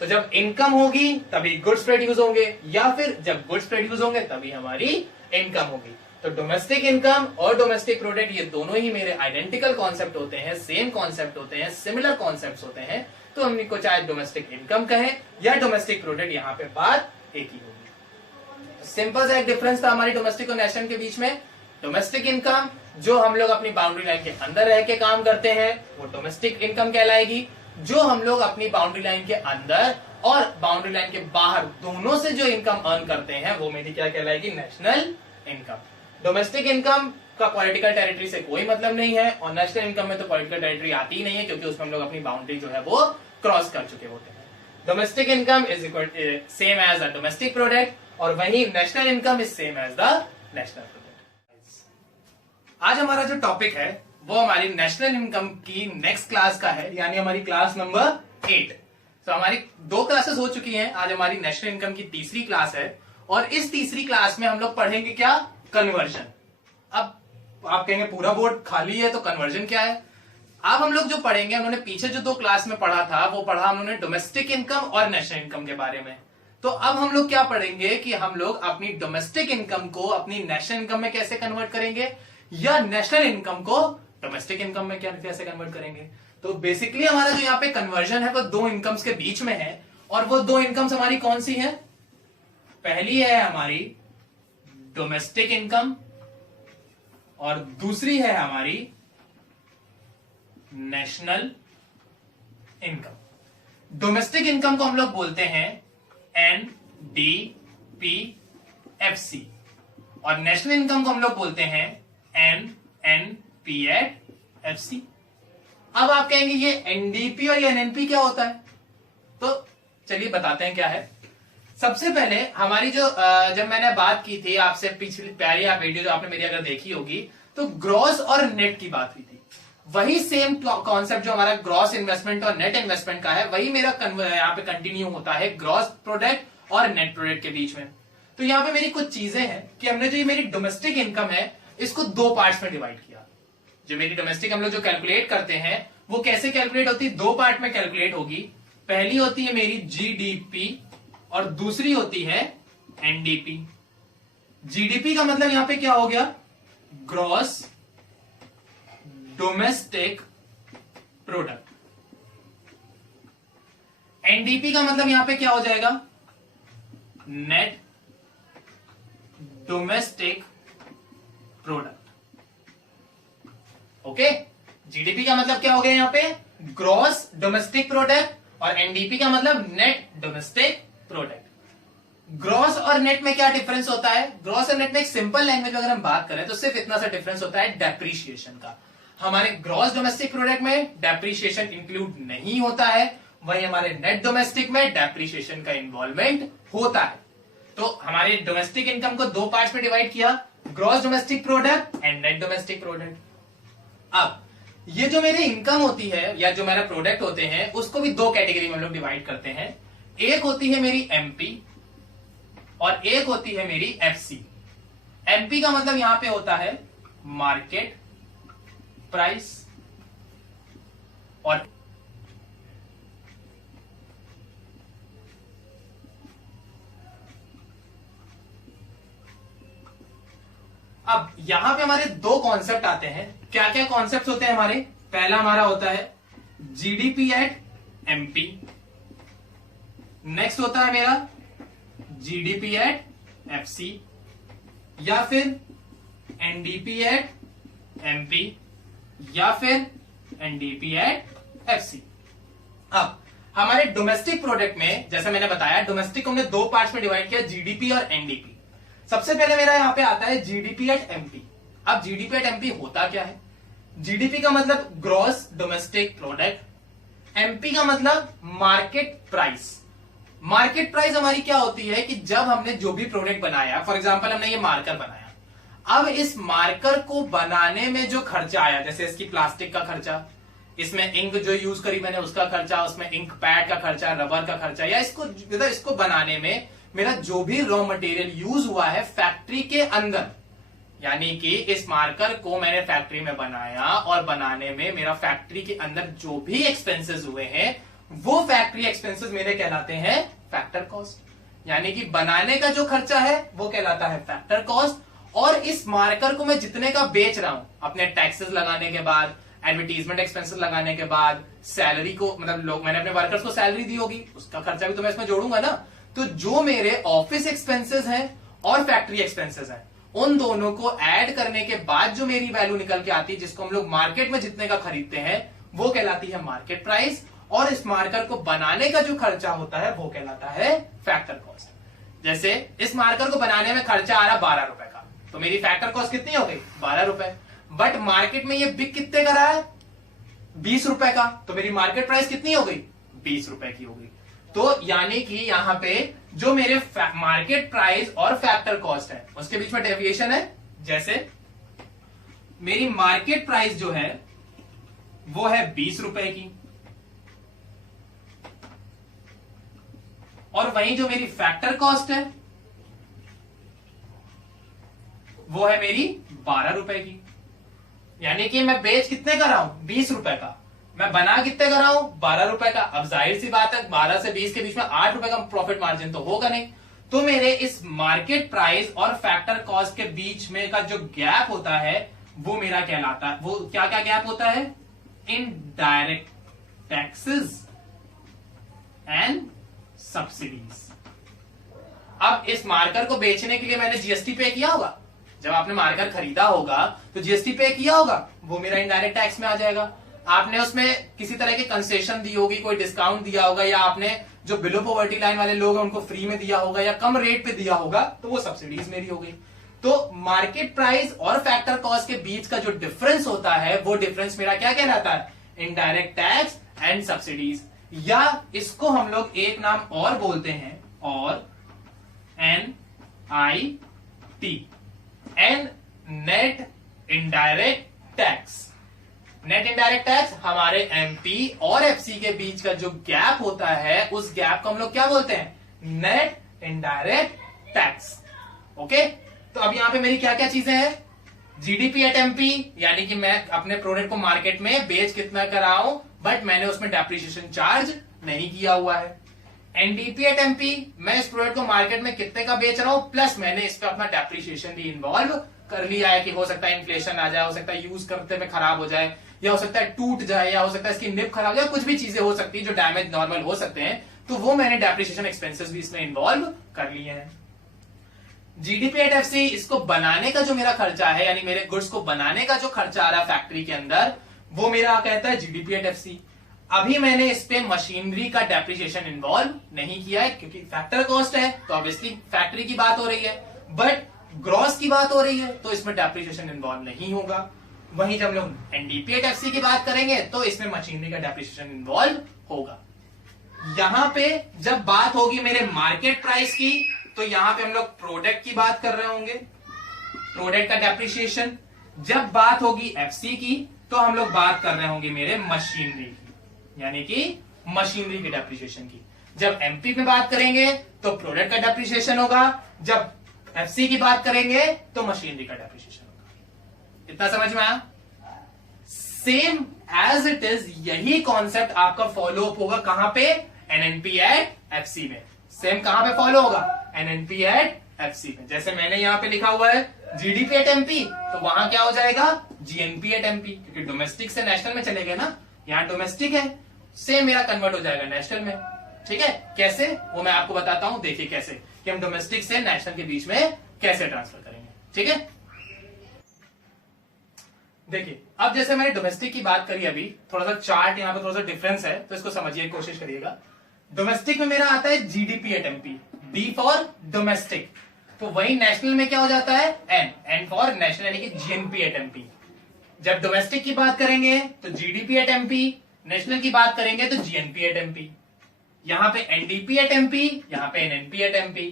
तो जब इनकम होगी तभी गुड्स प्रोड्यूस होंगे, या फिर जब गुड्स प्रोड्यूस होंगे तभी हमारी इनकम होगी। तो डोमेस्टिक इनकम और डोमेस्टिक प्रोडक्ट ये दोनों ही मेरे आइडेंटिकल कॉन्सेप्ट होते हैं, सेम कॉन्सेप्ट होते हैं, सिमिलर कॉन्सेप्ट होते हैं। तो हम इनको चाहे डोमेस्टिक इनकम कहें या डोमेस्टिक प्रोडक्ट, यहाँ पे बात एक ही होगी। सिंपल सा एक डिफरेंस था हमारी डोमेस्टिक और नेशनल के बीच में। डोमेस्टिक इनकम जो हम लोग अपनी बाउंड्री लाइन के अंदर रह के काम करते हैं वो डोमेस्टिक इनकम कहलाएगी। जो हम लोग अपनी बाउंड्री लाइन के अंदर और बाउंड्री लाइन के बाहर दोनों से जो इनकम अर्न करते हैं वो मेरी क्या कहलाएगी, नेशनल इनकम। डोमेस्टिक इनकम का पॉलिटिकल टेरिटरी से कोई मतलब नहीं है, और नेशनल इनकम में तो पॉलिटिकल टेरिटरी आती ही नहीं है, क्योंकि उसमें हम लोग अपनी बाउंड्री जो है वो क्रॉस कर चुके होते हैं। Domestic income is equal same as a domestic product, और वही national income is same as the national product. आज हमारा जो टॉपिक है वो हमारी नेशनल इनकम की नेक्स्ट क्लास का है, यानी हमारी क्लास नंबर 8। तो हमारी 2 क्लासेस हो चुकी हैं, आज हमारी नेशनल इनकम की तीसरी क्लास है, और इस तीसरी क्लास में हम लोग पढ़ेंगे क्या, कन्वर्जन। अब आप कहेंगे पूरा बोर्ड खाली है तो कन्वर्जन क्या है। अब हम लोग जो पढ़ेंगे, उन्होंने पीछे जो 2 क्लास में पढ़ा था वो पढ़ा हमने डोमेस्टिक इनकम और नेशनल इनकम के बारे में। तो अब हम लोग क्या पढ़ेंगे कि हम लोग अपनी डोमेस्टिक इनकम को अपनी नेशनल इनकम में कैसे कन्वर्ट करेंगे, या नेशनल इनकम को डोमेस्टिक इनकम में कैसे कन्वर्ट करेंगे। तो बेसिकली हमारा जो यहाँ पे कन्वर्जन है वो 2 इनकम्स के बीच में है, और वो 2 इनकम्स हमारी कौन सी है, पहली है हमारी डोमेस्टिक इनकम और दूसरी है हमारी नेशनल इनकम। डोमेस्टिक इनकम को हम लोग बोलते हैं NDPFC, और नेशनल इनकम को हम लोग बोलते हैं NNPFC। अब आप कहेंगे ये NDP और ये NNP क्या होता है, तो चलिए बताते हैं क्या है। सबसे पहले हमारी जो जब मैंने बात की थी आपसे पिछली प्यारी आप वीडियो जो आपने मेरी अगर देखी होगी, तो ग्रॉस और नेट की बात हुई थी। वही सेम कॉन्सेप्ट जो हमारा ग्रॉस इन्वेस्टमेंट और नेट इन्वेस्टमेंट का है, वही मेरा यहाँ पे कंटिन्यू होता है ग्रॉस प्रोडक्ट और नेट प्रोडक्ट के बीच में। तो यहाँ पे मेरी कुछ चीजें हैं कि हमने जो ये मेरी डोमेस्टिक इनकम है इसको 2 पार्ट्स में डिवाइड किया। जो मेरी डोमेस्टिक हम लोग जो कैलकुलेट करते हैं वो कैसे कैलकुलेट होती है, 2 पार्ट में कैलकुलेट होगी। पहली होती है मेरी GDP और दूसरी होती है NDP। GDP का मतलब यहां पे क्या हो गया, ग्रॉस डोमेस्टिक प्रोडक्ट। NDP का मतलब यहां पे क्या हो जाएगा, net domestic product. Okay, GDP का मतलब क्या हो गया यहां पे, ग्रॉस डोमेस्टिक प्रोडक्ट, और NDP का मतलब नेट डोमेस्टिक प्रोडक्ट। ग्रॉस और नेट में क्या डिफरेंस होता है, ग्रॉस और नेट में एक सिंपल लैंग्वेज में अगर हम बात करें तो सिर्फ इतना सा डिफरेंस होता है डेप्रीशिएशन का। हमारे ग्रॉस डोमेस्टिक प्रोडक्ट में डेप्रीशिएशन इंक्लूड नहीं होता है, वही हमारे नेट डोमेस्टिक में डेप्रीशिएशन का इन्वॉल्वमेंट होता है। तो हमारे डोमेस्टिक इनकम को 2 पार्ट्स में डिवाइड किया, gross domestic product and net domestic product. अब ये जो मेरी इनकम होती है या जो मेरा प्रोडक्ट होते हैं उसको भी 2 कैटेगरी में हम लोग डिवाइड करते हैं। एक होती है मेरी MP और एक होती है मेरी FC। MP का मतलब यहां पे होता है मार्केट प्राइस, और अब यहां पे हमारे 2 कॉन्सेप्ट आते हैं। क्या क्या कॉन्सेप्ट होते हैं हमारे, पहला हमारा होता है GDP एट MP, नेक्स्ट होता है मेरा GDP एट FC, या फिर NDP एट MP, या फिर एनडीपी एट एफसी। अब हमारे डोमेस्टिक प्रोडक्ट में जैसे मैंने बताया, डोमेस्टिक को हमने दो पार्ट्स में डिवाइड किया, जीडीपी और एनडीपी। सबसे पहले मेरा यहां पे आता है जीडीपी एट एमपी। अब जीडीपी एट एमपी होता क्या है? जीडीपी का मतलब ग्रॉस डोमेस्टिक प्रोडक्ट, एमपी का मतलब मार्केट प्राइस। मार्केट प्राइस हमारी क्या होती है कि जब हमने जो भी प्रोडक्ट बनाया, फॉर एग्जांपल हमने ये मार्कर बनाया, अब इस मार्कर को बनाने में जो खर्चा आया, जैसे इसकी प्लास्टिक का खर्चा, इसमें इंक जो यूज करी मैंने उसका खर्चा, उसमें इंक पैड का खर्चा, रबर का खर्चा, या इसको बनाने में मेरा जो भी रॉ मटेरियल यूज हुआ है फैक्ट्री के अंदर, यानी कि इस मार्कर को मैंने फैक्ट्री में बनाया और बनाने में मेरा फैक्ट्री के अंदर जो भी एक्सपेंसेस हुए हैं वो फैक्ट्री एक्सपेंसेस मेरे कहलाते हैं फैक्टर कॉस्ट। यानी कि बनाने का जो खर्चा है वो कहलाता है फैक्टर कॉस्ट, और इस मार्कर को मैं जितने का बेच रहा हूं, अपने टैक्सेस लगाने के बाद, एडवर्टीजमेंट एक्सपेंसेस लगाने के बाद, सैलरी को मतलब लोग मैंने अपने वर्कर्स को सैलरी दी होगी, उसका खर्चा भी तो मैं इसमें जोड़ूंगा ना। तो जो मेरे ऑफिस एक्सपेंसेस हैं और फैक्ट्री एक्सपेंसेस हैं, उन दोनों को ऐड करने के बाद जो मेरी वैल्यू निकल के आती है, जिसको हम लोग मार्केट में जितने का खरीदते हैं, वो कहलाती है मार्केट प्राइस, और इस मार्कर को बनाने का जो खर्चा होता है वो कहलाता है फैक्टर कॉस्ट। जैसे इस मार्कर को बनाने में खर्चा आ रहा 12 रुपए का, तो मेरी फैक्टर कॉस्ट कितनी हो गई? 12 रुपए। बट मार्केट में ये बिक कितने का रहा है? 20 रुपए का, तो मेरी मार्केट प्राइस कितनी हो गई? 20 रुपए की हो गई। तो यानी कि यहां पे जो मेरे मार्केट प्राइस और फैक्टर कॉस्ट है उसके बीच में डेविएशन है। जैसे मेरी मार्केट प्राइस जो है वो है 20 रुपए की, और वहीं जो मेरी फैक्टर कॉस्ट है वो है मेरी 12 रुपए की। यानी कि मैं बेच कितने का रहा हूं? 20 रुपए का। मैं बना कितने का रहा हूं? 12 रुपए का। अब जाहिर सी बात है 12 से 20 के बीच में 8 रुपए का प्रॉफिट मार्जिन तो होगा नहीं। तो मेरे इस मार्केट प्राइस और फैक्टर कॉस्ट के बीच में का जो गैप होता है वो मेरा कहलाता है, वो क्या क्या गैप होता है? Indirect taxes and subsidies. अब इस मार्कर को बेचने के लिए मैंने जीएसटी पे किया होगा। जब आपने मार्कर खरीदा होगा तो जीएसटी पे किया होगा, वो मेरा इनडायरेक्ट टैक्स में आ जाएगा। आपने उसमें किसी तरह की कंसेशन दी होगी, कोई डिस्काउंट दिया होगा, या आपने जो बिलो पॉवर्टी लाइन वाले लोग हैं उनको फ्री में दिया होगा या कम रेट पे दिया होगा, तो वो सब्सिडीज मेरी हो गई। तो मार्केट प्राइस और फैक्टर कॉस्ट के बीच का जो डिफरेंस होता है वो डिफरेंस मेरा क्या कहलाता है? इनडायरेक्ट टैक्स एंड सब्सिडीज, या इसको हम लोग एक नाम और बोलते हैं, और NIT, N net indirect tax. Net indirect tax हमारे एमपी और एफसी के बीच का जो गैप होता है उस गैप को हम लोग क्या बोलते हैं? Net indirect tax. ओके, तो अब यहां पे मेरी क्या क्या चीजें हैं? जीडीपी एट एमपी, यानी कि मैं अपने प्रोडक्ट को मार्केट में बेच कितना कर रहा हूं, बट मैंने उसमें डेप्रिसिएशन चार्ज नहीं किया हुआ है। एनडीपी एट एमपी, मैं इस प्रोडक्ट को मार्केट में कितने का बेच रहा हूं, प्लस मैंने इस पे अपना डेप्रिसिएशन भी इन्वॉल्व कर लिया है कि हो सकता है इन्फ्लेशन आ जाए, हो सकता है यूज करते में खराब हो जाए, या हो सकता है टूट जाए, या हो सकता है इसकी निब खराब हो जाए, कुछ भी चीजें हो सकती है जो डैमेज नॉर्मल हो सकते हैं, तो वो मैंने डेप्रिसिएशन एक्सपेंसेस भी इसमें इन्वॉल्व कर लिए हैं। जीडीपी एट एफसी, इसको बनाने का जो मेरा खर्चा है, यानी मेरे गुड्स को बनाने का जो खर्चा आ रहा है फैक्ट्री के अंदर, वो मेरा कहता है जीडीपी एट एफसी। अभी मैंने इस पे मशीनरी का डेप्रिसिएशन इन्वॉल्व नहीं किया है क्योंकि फैक्टर कॉस्ट है, तो ऑब्वियसली फैक्ट्री की बात हो रही है, बट ग्रॉस की बात हो रही है तो इसमें डेप्रिसिएशन इन्वॉल्व नहीं होगा। वहीं जब लोग एनडीपी एट एफसी की बात करेंगे तो इसमें मशीनरी का डेप्रिसिएशन इन्वॉल्व होगा। यहां पे जब बात होगी मेरे मार्केट प्राइस की, तो यहां पे हम लोग प्रोडक्ट की बात कर रहे होंगे, प्रोडक्ट का डेप्रिसिएशन। जब बात होगी एफसी की तो हम लोग बात कर रहे होंगे मेरे मशीनरी की, यानी कि मशीनरी के डेप्रिसिएशन की। जब एमपी में बात करेंगे तो प्रोडक्ट का डेप्रिसिएशन होगा, जब एफसी की बात करेंगे तो मशीनरी का डेप्रिसिएशन होगा। इतना समझ में आया? सेम एज इट इज यही कॉन्सेप्ट आपका फॉलो अप होगा कहां पे? एनएनपी एट एफसी में। सेम कहां पे फॉलो होगा? एनएनपी एट एफसी में। जैसे मैंने यहां पे लिखा हुआ है जीडीपी एट एमपी, तो वहां क्या हो जाएगा? जीएनपी एट एमपी, क्योंकि डोमेस्टिक से नेशनल में चले गए ना, यहां डोमेस्टिक है, सेम मेरा कन्वर्ट हो जाएगा नेशनल में। ठीक है, कैसे वो मैं आपको बताता हूं। देखिए कैसे कि हम डोमेस्टिक से नेशनल के बीच में कैसे ट्रांसफर करेंगे। ठीक है, देखिए अब जैसे मैंने डोमेस्टिक की बात करी अभी, थोड़ा सा चार्ट यहाँ पे थोड़ा सा डिफरेंस है तो इसको समझिए, कोशिश करिएगा। डोमेस्टिक में मेरा आता है GDP at MP, D for domestic, तो वही नेशनल में क्या हो जाता है एन, एन फॉर नेशनल यानी कि जीएनपी एट एमपी। जब डोमेस्टिक की बात करेंगे तो जीडीपी एट एमपी, नेशनल की बात करेंगे तो जीएनपी एट एमपी। यहाँ पे एनडीपी एट एमपी, यहाँ पे NNP at MP,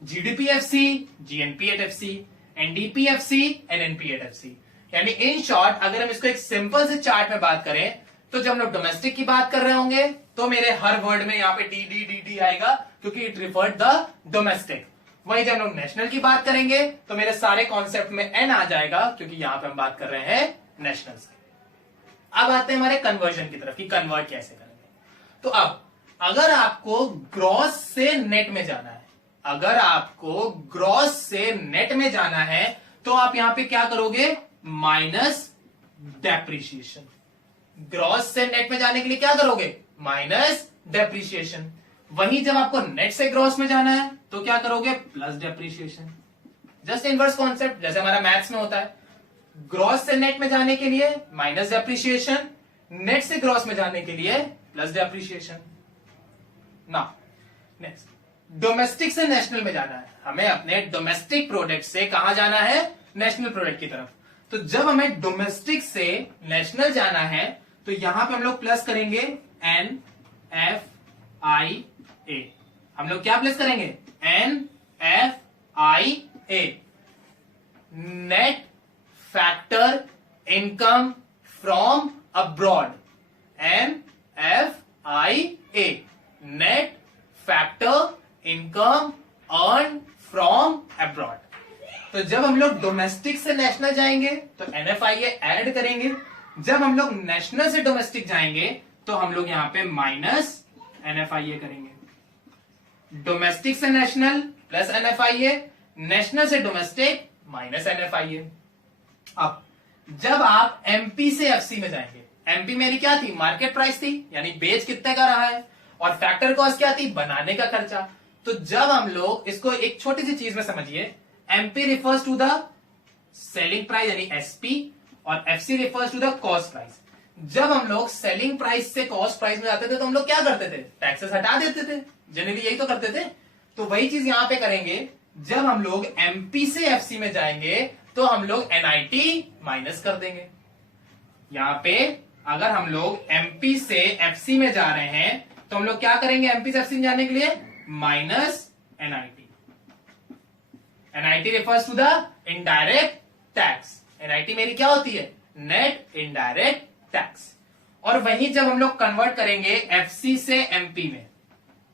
GDP FC, GNP at FC, NDP FC, NNP at FC. यानी इन शॉर्ट अगर हम इसको एक सिंपल से चार्ट में बात करें तो जब हम लोग डोमेस्टिक की बात कर रहे होंगे तो मेरे हर वर्ड में यहाँ पे डी डी डी डी आएगा क्योंकि इट रिफर्ड द डोमेस्टिक। वहीं जब हम लोग नेशनल की बात करेंगे तो मेरे सारे कॉन्सेप्ट में एन आ जाएगा क्योंकि यहाँ पे हम बात कर रहे हैं नेशनल की। अब आते हैं हमारे कन्वर्जन की तरफ कि कन्वर्ट कैसे करेंगे। तो अब अगर आपको ग्रॉस से नेट में जाना है, अगर आपको ग्रॉस से नेट में जाना है तो आप यहां पे क्या करोगे, माइनस डेप्रिसिएशन। ग्रॉस से नेट में जाने के लिए क्या करोगे, माइनस डेप्रिसिएशन। वहीं जब आपको नेट से ग्रॉस में जाना है तो क्या करोगे, plus depreciation. Just inverse concept जैसे हमारा मैथ्स में होता है, ग्रॉस से नेट में जाने के लिए माइनस डेप्रिसिएशन, नेट से ग्रॉस में जाने के लिए प्लस डेप्रिसिएशन। ना नेक्स्ट, डोमेस्टिक से नेशनल में जाना है, हमें अपने डोमेस्टिक प्रोडक्ट से कहां जाना है, नेशनल प्रोडक्ट की तरफ। तो जब हमें डोमेस्टिक से नेशनल जाना है तो यहां पे हम लोग प्लस करेंगे एन एफ आई ए। हम लोग क्या प्लस करेंगे, N F I A, net factor income from abroad, N F I A, net factor income earn from abroad. तो जब हम लोग डोमेस्टिक से नेशनल जाएंगे तो एनएफआईए ऐड करेंगे, जब हम लोग नेशनल से डोमेस्टिक जाएंगे तो हम लोग यहां पे माइनस एनएफआईए करेंगे। डोमेस्टिक से नेशनल प्लस एनएफआईए, नेशनल से डोमेस्टिक माइनस एनएफआईए। अब जब आप एमपी से एफसी में जाएंगे, एमपी मेरी क्या थी, मार्केट प्राइस थी यानी बेच कितने का रहा है, और फैक्टर कॉस्ट क्या थी, बनाने का खर्चा। तो जब हम लोग इसको एक छोटी सी चीज में समझिए, MP refers to the selling price यानी एसपी और FC refers to the cost price. जब हम लोग सेलिंग प्राइस से कॉस्ट प्राइस में जाते थे तो हम लोग क्या करते थे, टैक्सेस हटा देते थे, जनरली यही तो करते थे। तो वही चीज यहां पे करेंगे, जब हम लोग एमपी से एफसी में जाएंगे तो हम लोग एनआईटी माइनस कर देंगे। यहां पे अगर हम लोग एमपी से एफसी में जा रहे हैं तो हम लोग क्या करेंगे, एमपी से एफसी में जाने के लिए minus NIT. NIT refers to the indirect tax. NIT मेरी क्या होती है, नेट इनडायरेक्ट टैक्स। और वहीं जब हम लोग कन्वर्ट करेंगे एफसी से एमपी में,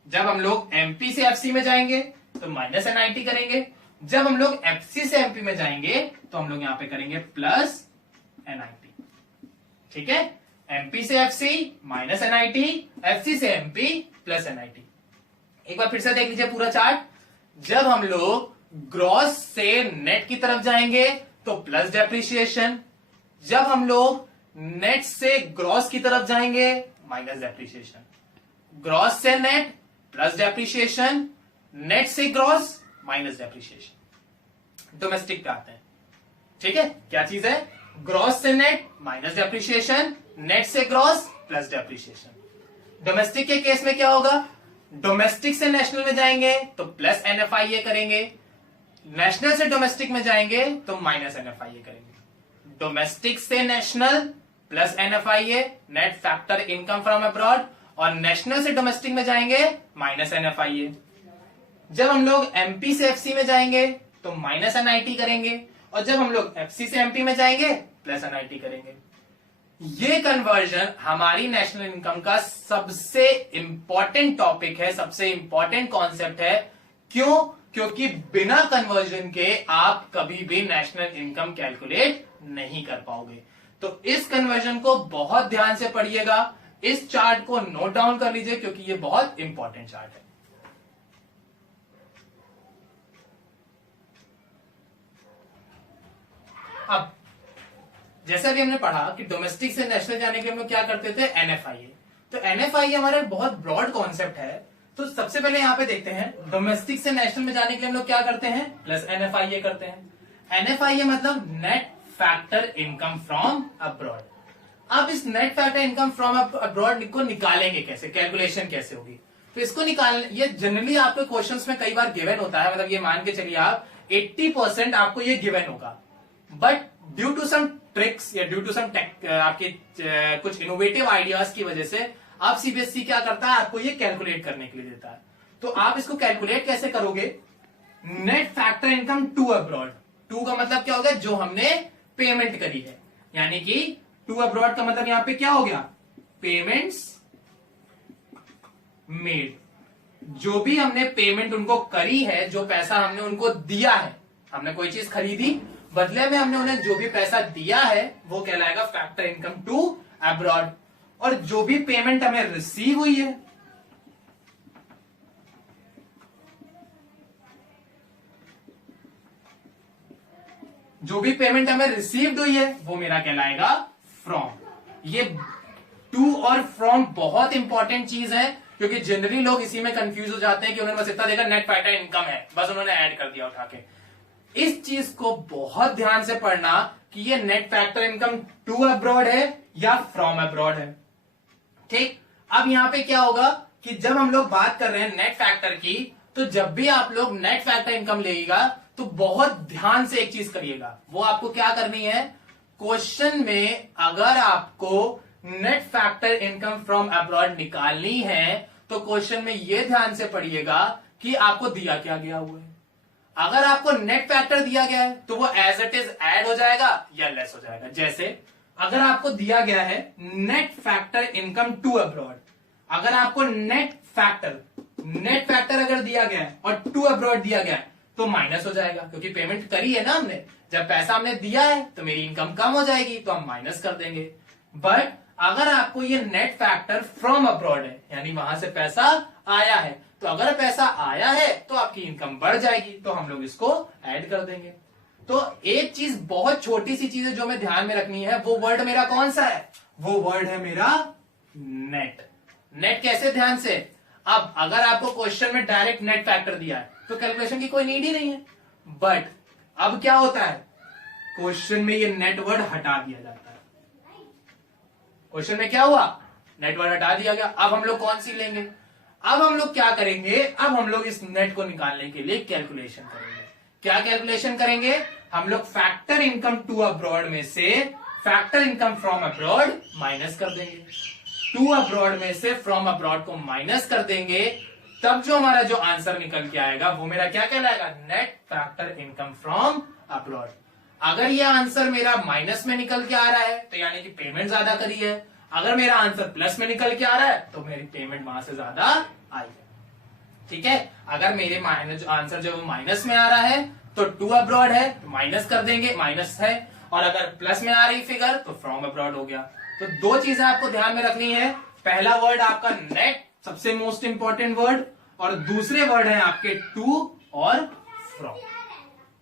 जब हम लोग एमपी से एफसी में जाएंगे तो माइनस एनआईटी करेंगे, जब हम लोग एफसी से एमपी में जाएंगे तो हम लोग यहां पे करेंगे प्लस एनआईटी। ठीक है, एमपी से एफसी माइनस एनआईटी, एफसी से एमपी प्लस एनआईटी। एक बार फिर से देख लीजिए पूरा चार्ट। जब हम लोग ग्रॉस से नेट की तरफ जाएंगे तो प्लस डेप्रिसिएशन, जब हम लोग नेट से ग्रॉस की तरफ जाएंगे माइनस डेप्रिसिएशन, ग्रॉस से नेट प्लस डेप्रिसिएशन, नेट से ग्रॉस माइनस डेप्रिसिएशन। डोमेस्टिक पे आते हैं, ठीक है, क्या चीज है, ग्रॉस से नेट माइनस डेप्रिसिएशन, नेट से ग्रॉस प्लस डेप्रिसिएशन। डोमेस्टिक के केस में क्या होगा, डोमेस्टिक से नेशनल में जाएंगे तो प्लस एनएफआईए करेंगे, नेशनल से डोमेस्टिक में जाएंगे तो माइनस एनएफआईए करेंगे। डोमेस्टिक से national plus NFIA, net factor income from abroad, और नेशनल से डोमेस्टिक में जाएंगे माइनस एनएफआईए। जब हम लोग एमपी से एफसी में जाएंगे तो माइनस एनआईटी करेंगे, और जब हम लोग एफसी से एमपी में जाएंगे प्लस एनआईटी करेंगे। ये कन्वर्जन हमारी नेशनल इनकम का सबसे इंपॉर्टेंट टॉपिक है, सबसे इंपॉर्टेंट कॉन्सेप्ट है। क्यों, क्योंकि बिना कन्वर्जन के आप कभी भी नेशनल इनकम कैलकुलेट नहीं कर पाओगे। तो इस कन्वर्जन को बहुत ध्यान से पढ़िएगा, इस चार्ट को नोट डाउन कर लीजिए क्योंकि ये बहुत इंपॉर्टेंट चार्ट है। अब जैसा भी हमने पढ़ा कि डोमेस्टिक से नेशनल जाने के लिए हम लोग क्या करते थे, एनएफआईए। तो एनएफआईए हमारा बहुत ब्रॉड कॉन्सेप्ट है। तो सबसे पहले यहां पे देखते हैं, डोमेस्टिक से नेशनल में जाने के लिए हम लोग क्या करते हैं, प्लस एनएफआईए करते हैं। एनएफआईए मतलब net factor income from abroad. अब इस net factor income from abroad को निकालेंगे कैसे, कैलकुलेशन कैसे होगी? तो इसको निकालने, ये जनरली आपके क्वेश्चंस में कई बार गिवन होता है, मतलब ये मान के चलिए आप 80% आपको ये गिवन होगा, but due to some tricks या ड्यू टू सम आपके कुछ इनोवेटिव आइडियाज की वजह से आप सीबीएसई क्या करता है, आपको ये कैलकुलेट करने के लिए देता है। तो आप इसको कैलकुलेट कैसे करोगे? Net factor income to abroad, to का मतलब क्या हो गया, जो हमने पेमेंट करी है, यानी कि टू अब्रॉड का मतलब यहां पे क्या हो गया, पेमेंट्स मेड, जो भी हमने पेमेंट उनको करी है, जो पैसा हमने उनको दिया है, हमने कोई चीज खरीदी, बदले में हमने उन्हें जो भी पैसा दिया है वो कहलाएगा फैक्टर इनकम टू अब्रॉड। और जो भी पेमेंट हमें रिसीव हुई है, जो भी पेमेंट हमें रिसीव्ड हुई है वो मेरा कहलाएगा फ्रॉम। ये टू और फ्रॉम बहुत इंपॉर्टेंट चीज है, क्योंकि जनरली लोग इसी में कंफ्यूज हो जाते हैं कि उन्होंने बस इतना देखा नेट फैक्टर इनकम है, बस उन्होंने ऐड कर दिया उठा के। इस चीज को बहुत ध्यान से पढ़ना कि ये net factor income to abroad है या फ्रॉम अब्रॉड है। ठीक, अब यहां पे क्या होगा कि जब हम लोग बात कर रहे हैं नेट फैक्टर की, तो जब भी आप लोग नेट फैक्टर इनकम लेगा तो बहुत ध्यान से एक चीज करिएगा, वो आपको क्या करनी है, क्वेश्चन में अगर आपको net factor income from abroad निकालनी है तो क्वेश्चन में यह ध्यान से पढ़िएगा कि आपको दिया क्या गया हुआ है। अगर आपको नेट फैक्टर दिया गया है तो वो एज इट इज ऐड हो जाएगा या लेस हो जाएगा। जैसे अगर आपको दिया गया है net factor income to abroad, अगर आपको नेट फैक्टर अगर दिया गया है और टू अब्रॉड दिया गया है तो माइनस हो जाएगा, क्योंकि पेमेंट करी है ना हमने, जब पैसा हमने दिया है तो मेरी इनकम कम हो जाएगी तो हम माइनस कर देंगे। बट अगर आपको ये नेट फैक्टर फ्रॉम अब्रॉड है, यानी वहां से पैसा आया है, तो अगर पैसा आया है तो आपकी इनकम बढ़ जाएगी, तो हम लोग इसको ऐड कर देंगे। तो एक चीज, बहुत छोटी सी चीज है जो हमें ध्यान में रखनी है, वो वर्ड मेरा कौन सा है, वो वर्ड है मेरा नेट। नेट कैसे, ध्यान से। अब अगर आपको क्वेश्चन में डायरेक्ट नेट फैक्टर दिया है तो कैलकुलेशन की कोई नीड ही नहीं है, बट अब क्या होता है, क्वेश्चन में ये नेट वर्ड हटा दिया जाता है। क्वेश्चन में क्या हुआ, नेट वर्ड हटा दिया गया। अब हम लोग कौन सी लेंगे, अब हम लोग क्या करेंगे, अब हम लोग इस नेट को निकालने के लिए कैलकुलेशन करेंगे। क्या कैलकुलेशन करेंगे, हम लोग फैक्टर इनकम टू अब्रॉड में से factor income from abroad minus कर देंगे, टू अब्रॉड में से फ्रॉम अब्रॉड को माइनस कर देंगे, तब जो हमारा जो आंसर निकल के आएगा वो मेरा क्या कहलाएगा, net factor income from abroad. अगर ये आंसर मेरा माइनस में निकल के आ रहा है तो यानी कि पेमेंट ज्यादा करी है, अगर मेरा आंसर प्लस में निकल के आ रहा है तो मेरी पेमेंट वहां से ज्यादा आई है। ठीक है, अगर मेरे आंसर जो माइनस में आ रहा है तो टू अब्रॉड है तो माइनस कर देंगे, माइनस है, और अगर प्लस में आ रही फिगर तो फ्रॉम अब्रॉड हो गया। तो दो चीजें आपको ध्यान में रखनी है, पहला वर्ड आपका नेट, सबसे मोस्ट इंपॉर्टेंट वर्ड, और दूसरे वर्ड है आपके टू और फ्रॉम।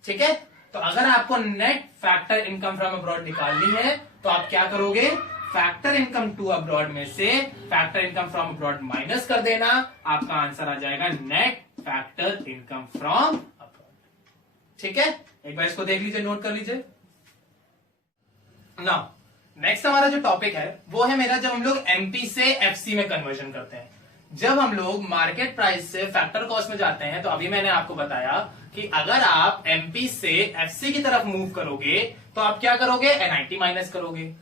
ठीक है, तो अगर आपको net factor income from abroad निकालनी है तो आप क्या करोगे, फैक्टर इनकम टू अब्रॉड में से factor income from abroad minus कर देना, आपका आंसर आ जाएगा net factor income from abroad. ठीक है, एक बार इसको देख लीजिए, नोट कर लीजिए। नाउ नेक्स्ट हमारा जो टॉपिक है वो है मेरा, जब हम लोग एमपी से एफसी में कन्वर्जन करते हैं, जब हम लोग मार्केट प्राइस से फैक्टर कॉस्ट में जाते हैं। तो अभी मैंने आपको बताया कि अगर आप एमपी से एफसी की तरफ मूव करोगे तो आप क्या करोगे, एनआईटी माइनस करोगे।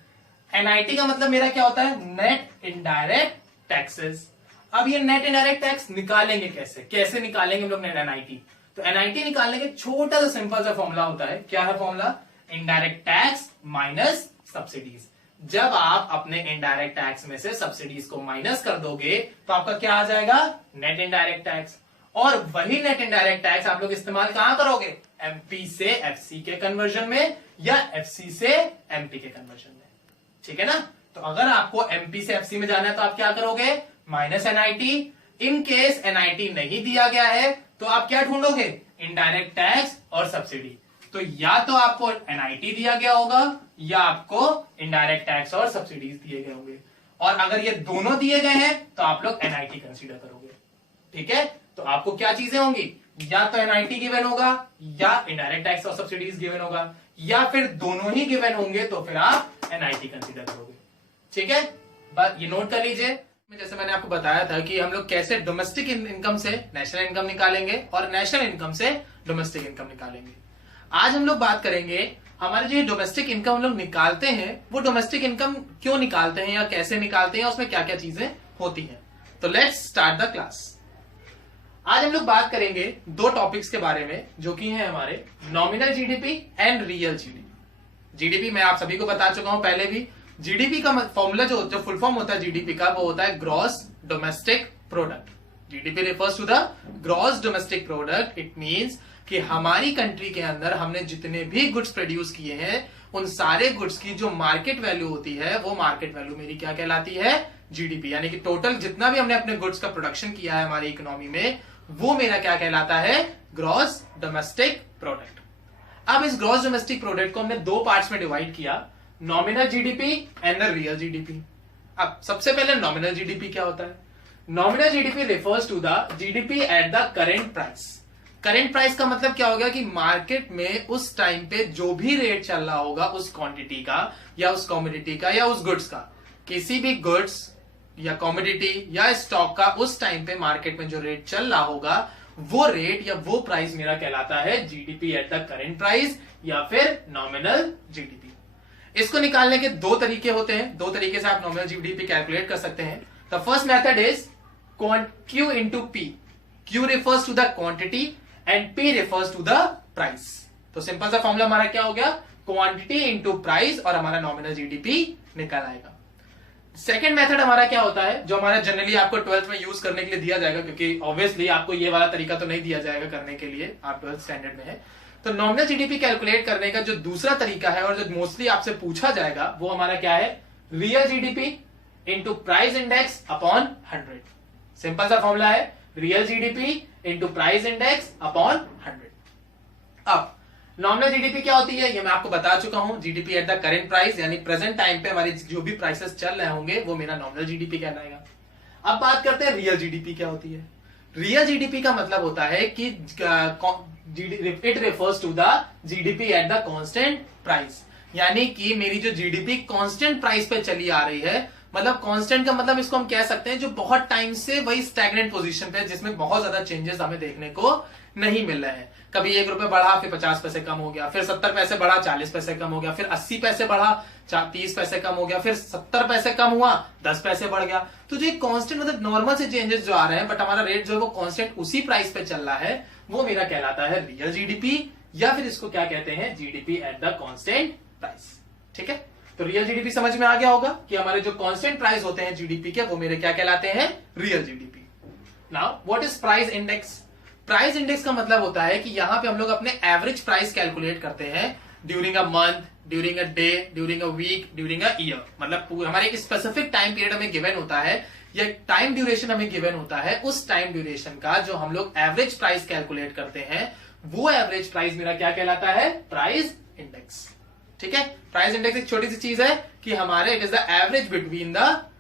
एनआईटी का मतलब मेरा क्या होता है, नेट इनडायरेक्ट टैक्सेस। अब ये नेट इनडायरेक्ट टैक्स निकालेंगे कैसे, कैसे निकालेंगे हम लोग नेट एनआईटी? तो एनआईटी निकालने के छोटा सा सिंपल सा फॉर्मूला होता है। क्या है formula, indirect tax minus subsidies. जब आप अपने इनडायरेक्ट टैक्स में से सब्सिडीज को माइनस कर दोगे तो आपका क्या आ जाएगा, नेट इनडायरेक्ट टैक्स। और वही नेट इनडायरेक्ट टैक्स आप लोग इस्तेमाल कहां करोगे, एमपी से एफसी के कन्वर्जन में या एफसी से एमपी के कन्वर्जन में। ठीक है ना, तो अगर आपको एमपी से एफसी में जाना है तो आप क्या करोगे, minus NIT. In case NIT नहीं दिया गया है तो आप क्या ढूंढोगे, इनडायरेक्ट टैक्स और सब्सिडी। तो या तो आपको एनआईटी दिया गया होगा या आपको इनडायरेक्ट टैक्स और सब्सिडीज दिए गए होंगे, और अगर ये दोनों दिए गए हैं तो आप लोग एनआईटी कंसीडर करोगे। ठीक है, तो आपको क्या चीजें होंगी, या तो एनआईटी गिवन होगा या इनडायरेक्ट टैक्स और सब्सिडीज गिवन होगा, या फिर दोनों ही गिवन होंगे तो फिर आप एनआईटी कंसीडर करोगे। ठीक है, बस ये नोट कर लीजिए। जैसे मैंने आपको बताया था कि हम लोग कैसे डोमेस्टिक इनकम से नेशनल इनकम निकालेंगे और नेशनल इनकम से डोमेस्टिक इनकम निकालेंगे। आज हम लोग बात करेंगे हमारे जो डोमेस्टिक इनकम हम लोग निकालते हैं वो डोमेस्टिक इनकम क्यों निकालते हैं या कैसे निकालते हैं, उसमें क्या क्या चीजें होती हैं। तो लेट्स स्टार्ट द क्लास। आज हम लोग बात करेंगे दो टॉपिक्स के बारे में जो कि हैं हमारे nominal GDP and real GDP. GDP मैं आप सभी को बता चुका हूं पहले भी। जीडीपी का फॉर्मूला जो फुल फॉर्म होता है जीडीपी का वो होता है gross domestic product. GDP refers to the gross domestic product. It means कि हमारी कंट्री के अंदर हमने जितने भी गुड्स प्रोड्यूस किए हैं उन सारे गुड्स की जो मार्केट वैल्यू होती है वो मार्केट वैल्यू मेरी क्या कहलाती है, जीडीपी। यानी कि टोटल जितना भी हमने अपने गुड्स का प्रोडक्शन किया है हमारी इकोनॉमी में वो मेरा क्या कहलाता है, ग्रॉस डोमेस्टिक प्रोडक्ट। अब इस ग्रॉस डोमेस्टिक प्रोडक्ट को हमने दो पार्ट्स में डिवाइड किया, nominal GDP and the real GDP. अब सबसे पहले नॉमिनल जीडीपी क्या होता है? Nominal GDP refers to the GDP at the current price. Current price का मतलब क्या होगा कि मार्केट में उस टाइम पे जो भी रेट चल रहा होगा उस क्वांटिटी का या उस कॉमोडिटी का या उस गुड्स का, किसी भी गुड्स या कॉमोडिटी या स्टॉक का उस टाइम पे मार्केट में जो रेट चल रहा होगा वो रेट या वो प्राइस मेरा कहलाता है GDP at the current price या फिर नॉमिनल जीडीपी। इसको निकालने के दो तरीके होते हैं, दो तरीके से आप नॉमिनल जीडीपी कैलकुलेट कर सकते हैं। The first method is Q into P. Q refers to the quantity and P refers to the price. तो सिंपल सा फॉर्मूला हमारा क्या हो गया, क्वांटिटी इंटू प्राइस और हमारा नॉमिनल जीडीपी निकल आएगा। सेकेंड मेथड हमारा क्या होता है जो हमारा जनरली आपको 12th में यूज करने के लिए दिया जाएगा, क्योंकि ऑब्वियसली आपको ये वाला तरीका तो नहीं दिया जाएगा करने के लिए, आप 12th स्टैंडर्ड में है। तो नॉमिनल जीडीपी कैलकुलेट करने का जो दूसरा तरीका है और जो मोस्टली आपसे पूछा जाएगा वो हमारा क्या है, real GDP into price index upon 100। Simple सा फॉर्मूला है real GDP into price index upon 100। अब नॉमिनल जीडीपी क्या होती है ये मैं आपको बता चुका हूं, GDP at the current price, यानी प्रेजेंट टाइम पे हमारे जो भी प्राइसेस चल रहे होंगे वो मेरा नॉमिनल जीडीपी कहलाएगा। अब बात करते हैं रियल जीडीपी क्या होती है। रियल जीडीपी का मतलब होता है कि it refers to the GDP at the constant price, यानी कि मेरी जो जीडीपी कांस्टेंट प्राइस पे चली आ रही है। मतलब कांस्टेंट का मतलब इसको हम कह सकते हैं जो बहुत टाइम से वही स्टैग्नेंट पोजीशन पे, जिसमें बहुत ज्यादा चेंजेस हमें देखने को नहीं मिल रहे हैं। कभी 1 रुपए बढ़ा फिर 50 पैसे कम हो गया, फिर 70 पैसे बढ़ा 40 पैसे कम हो गया, फिर 80 पैसे बढ़ा 30 पैसे कम हो गया, फिर 70 पैसे कम हुआ 10 पैसे बढ़ गया। तो जो कांस्टेंट मतलब नॉर्मल से चेंजेस जो आ रहे हैं बट हमारा रेट जो है वो कांस्टेंट उसी प्राइस पे चल रहा है वो मेरा कहलाता है रियल जीडीपी, या फिर इसको क्या कहते हैं, GDP at the constant price. ठीक है, तो रियल जीडीपी समझ में आ गया होगा कि हमारे जो कांस्टेंट प्राइस होते हैं जीडीपी के वो मेरे क्या कहलाते हैं, real GDP. Now what is price index? Price index का मतलब होता है कि यहां पे हम लोग अपने एवरेज प्राइस कैलकुलेट करते हैं during a month, during a day, during a week, during a year. मतलब हमारे एक स्पेसिफिक टाइम पीरियड हमें गिवन होता है या टाइम ड्यूरेशन हमें गिवन होता है, उस टाइम ड्यूरेशन का जो हम लोग एवरेज प्राइस कैलकुलेट करते हैं वो एवरेज प्राइस मेरा क्या कहलाता है, प्राइस इंडेक्स। ठीक है, प्राइस इंडेक्स एक छोटी सी चीज है कि हमारे it is the average between the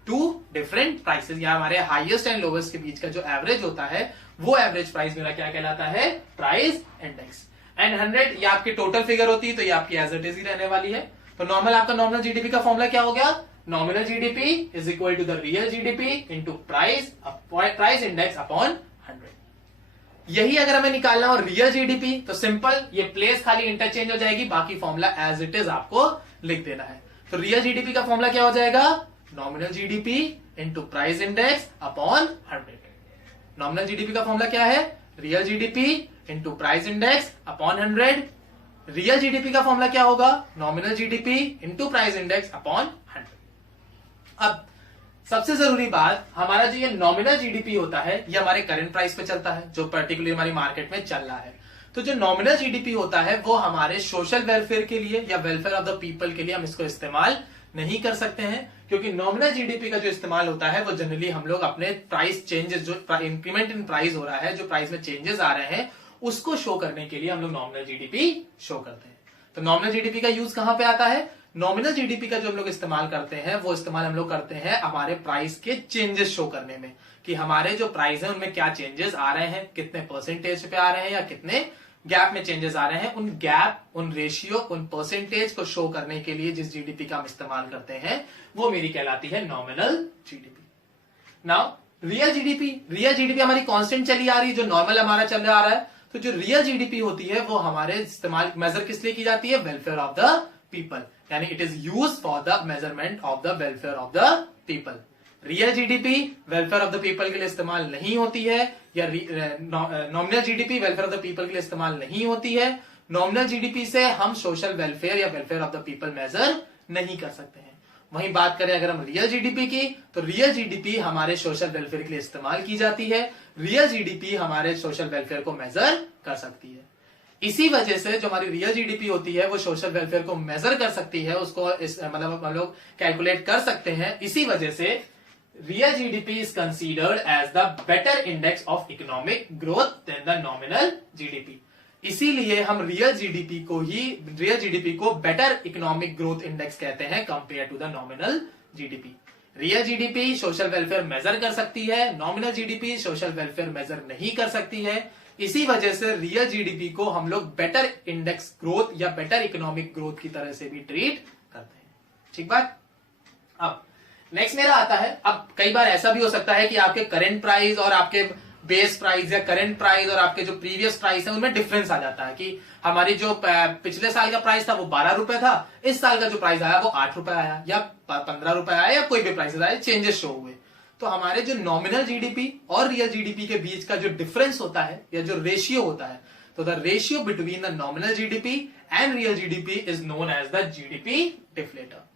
two different prices, या हमारे हाईएस्ट एंड लोवेस्ट के बीच का जो एवरेज होता है वो एवरेज प्राइस मेरा क्या कहलाता है, प्राइस इंडेक्स। एंड 100 ये आपकी टोटल फिगर होती है तो ये आपकी एज इट इज ही रहने वाली है। तो नॉर्मल आपका नॉमिनल जीडीपी का फॉर्मूला क्या हो गया, nominal GDP is equal to the real GDP into price index upon 100। यही अगर हमें निकालना हो रियल जीडीपी तो सिंपल ये प्लेस खाली इंटरचेंज हो जाएगी, बाकी फॉर्मूला एज इट इज आपको लिख देना है। तो रियल जीडीपी का फॉर्मूला क्या हो जाएगा, nominal GDP into price index upon 100। Nominal GDP का फॉर्मूला क्या है, real GDP into price index upon 100। Real GDP का फॉर्मूला क्या होगा, nominal GDP into price index upon 100। अब सबसे जरूरी बात, हमारा जो ये नॉमिनल जीडीपी होता है ये हमारे करंट प्राइस पे चलता है जो पर्टिकुलरली हमारी मार्केट में चल रहा है। तो जो नॉमिनल जीडीपी होता है वो हमारे सोशल वेलफेयर के लिए या वेलफेयर ऑफ द पीपल के लिए हम इसको इस्तेमाल नहीं कर सकते हैं, क्योंकि नॉमिनल जीडीपी का जो इस्तेमाल होता है वो जनरली हम लोग अपने प्राइस चेंजेस, जो इंक्रीमेंट इन प्राइस हो रहा है, जो प्राइस में चेंजेस आ रहे हैं उसको शो करने के लिए हम लोग नॉमिनल जीडीपी शो करते हैं। तो नॉमिनल जीडीपी का यूज कहां पे आता है, नॉमिनल जीडीपी का जो हम लोग इस्तेमाल करते हैं वो इस्तेमाल हम लोग करते हैं हमारे प्राइस के चेंजेस शो करने में, कि हमारे जो प्राइस है उनमें क्या चेंजेस आ रहे हैं, कितने परसेंटेज पे आ रहे हैं या कितने गैप में चेंजेस आ रहे हैं। उन गैप, उन रेशियो, उन परसेंटेज को शो करने के लिए जिस जीडीपी का हम इस्तेमाल करते हैं वो मेरी कहलाती है nominal GDP. Now real GDP हमारी कांस्टेंट चली आ रही है, जो नॉर्मल हमारा चल रहा है। तो जो रियल जीडीपी होती है वो हमारे इस्तेमाल मेजर किस लिए की जाती है, वेलफेयर ऑफ द पीपल, यानी it is use for the measurement of the welfare of the people. Real GDP welfare of the people के लिए इस्तेमाल नहीं होती है, या nominal GDP welfare of the people के लिए इस्तेमाल नहीं होती है। नॉमिनल जीडीपी से हम सोशल वेलफेयर या welfare of the people measure नहीं कर सकते हैं। वहीं बात करें अगर हम रियल जीडीपी की, तो रियल जीडीपी हमारे सोशल वेलफेयर के लिए इस्तेमाल की जाती है। रियल जीडीपी हमारे सोशल वेलफेयर को मेजर कर सकती है। इसी वजह से जो हमारी रियल जीडीपी होती है वो सोशल वेलफेयर को मेजर कर सकती है, उसको मतलब हम लोग कैलकुलेट कर सकते हैं। इसी वजह से real GDP is considered as the better index of economic growth than the nominal GDP. इसीलिए हम रियल जीडीपी को बेटर इकोनॉमिक ग्रोथ इंडेक्स कहते हैं compare to the nominal GDP. Real GDP social welfare measure कर सकती है, nominal GDP social welfare measure नहीं कर सकती है। इसी वजह से रियल जीडीपी को हम लोग बेटर इंडेक्स ग्रोथ या बेटर इकोनॉमिक ग्रोथ की तरह से भी ट्रीट करते हैं। ठीक बात। अब नेक्स्ट मेरा आता है, अब कई बार ऐसा भी हो सकता है कि आपके करंट प्राइस और आपके बेस प्राइस या करंट प्राइस और आपके जो प्रीवियस प्राइस है उनमें डिफरेंस आ जाता है, कि हमारी जो पिछले साल का प्राइस था वो 12 रुपए था, इस साल का जो प्राइस आया वो 8 रुपए आया या 15 रुपए आया या कोई भी प्राइसेस आए, चेंजेस शो हुए। तो हमारे जो नॉमिनल जीडीपी और रियल जीडीपी के बीच का जो डिफरेंस होता है या जो रेशियो होता है, तो the ratio between the nominal GDP and real GDP is known as the GDP deflator.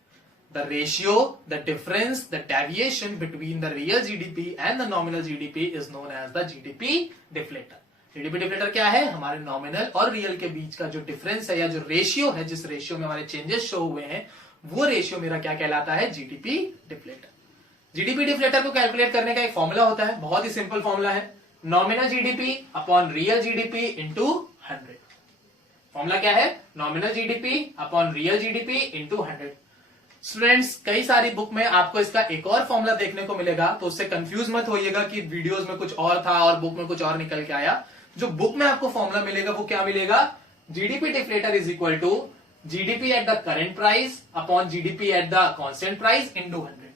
The ratio, the difference, the deviation between the real GDP and the nominal GDP is known as the GDP deflator. GDP deflator क्या है, हमारे nominal और real के बीच का जो difference है या जो रेशियो है, जिस रेशियो में हमारे चेंजेस शो हुए हैं, वो रेशियो मेरा क्या कहलाता है, जीडीपी डिफ्लेटर। जीडीपी डिफ्लेटर को कैलकुलेट करने का एक फॉर्मूला होता है, बहुत ही सिंपल फॉर्मूला है, nominal GDP upon real GDP into 100। Formula क्या है, nominal GDP upon real GDP into 100। Students, कई सारी बुक में आपको इसका एक और फॉर्मूला देखने को मिलेगा, तो उससे कंफ्यूज मत होइएगा कि वीडियोस में कुछ और था और बुक में कुछ और निकल के आया। जो बुक में आपको फॉर्मूला मिलेगा वो क्या मिलेगा, GDP deflator is equal to GDP at the current price upon GDP at the constant price into 100।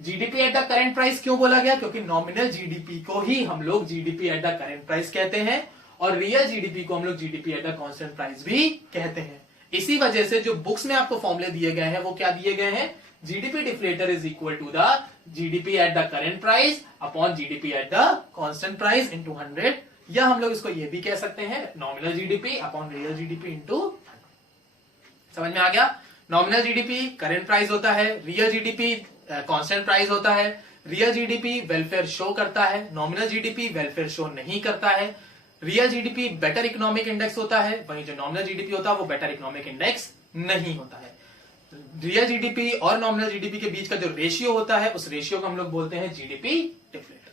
GDP at the current price क्यों बोला गया, क्योंकि नॉमिनल जीडीपी को ही हम लोग GDP at the current price कहते हैं और रियल जीडीपी को हम लोग GDP at the constant price भी कहते हैं। इसी वजह से जो बुक्स में आपको फॉर्मूले दिए गए हैं वो क्या दिए गए हैं, GDP deflator is equal to the GDP at the current price upon GDP at the constant price into 100, या हम लोग इसको ये भी कह सकते हैं nominal GDP upon real GDP into 100। समझ में आ गया। नॉमिनल जीडीपी करंट प्राइस होता है, रियल जीडीपी कांस्टेंट प्राइस होता है। रियल जीडीपी वेलफेयर शो करता है, नॉमिनल जीडीपी वेलफेयर शो नहीं करता है। Real GDP better economic index होता है, वहीं जो नॉमिनल जीडीपी होता है वो बेटर इकोनॉमिक इंडेक्स नहीं होता है। रियल जीडीपी और नॉमिनल जीडीपी के बीच का जो रेशियो होता है उस रेशियो को हम लोग बोलते हैं जीडीपी डिफ्लेटर।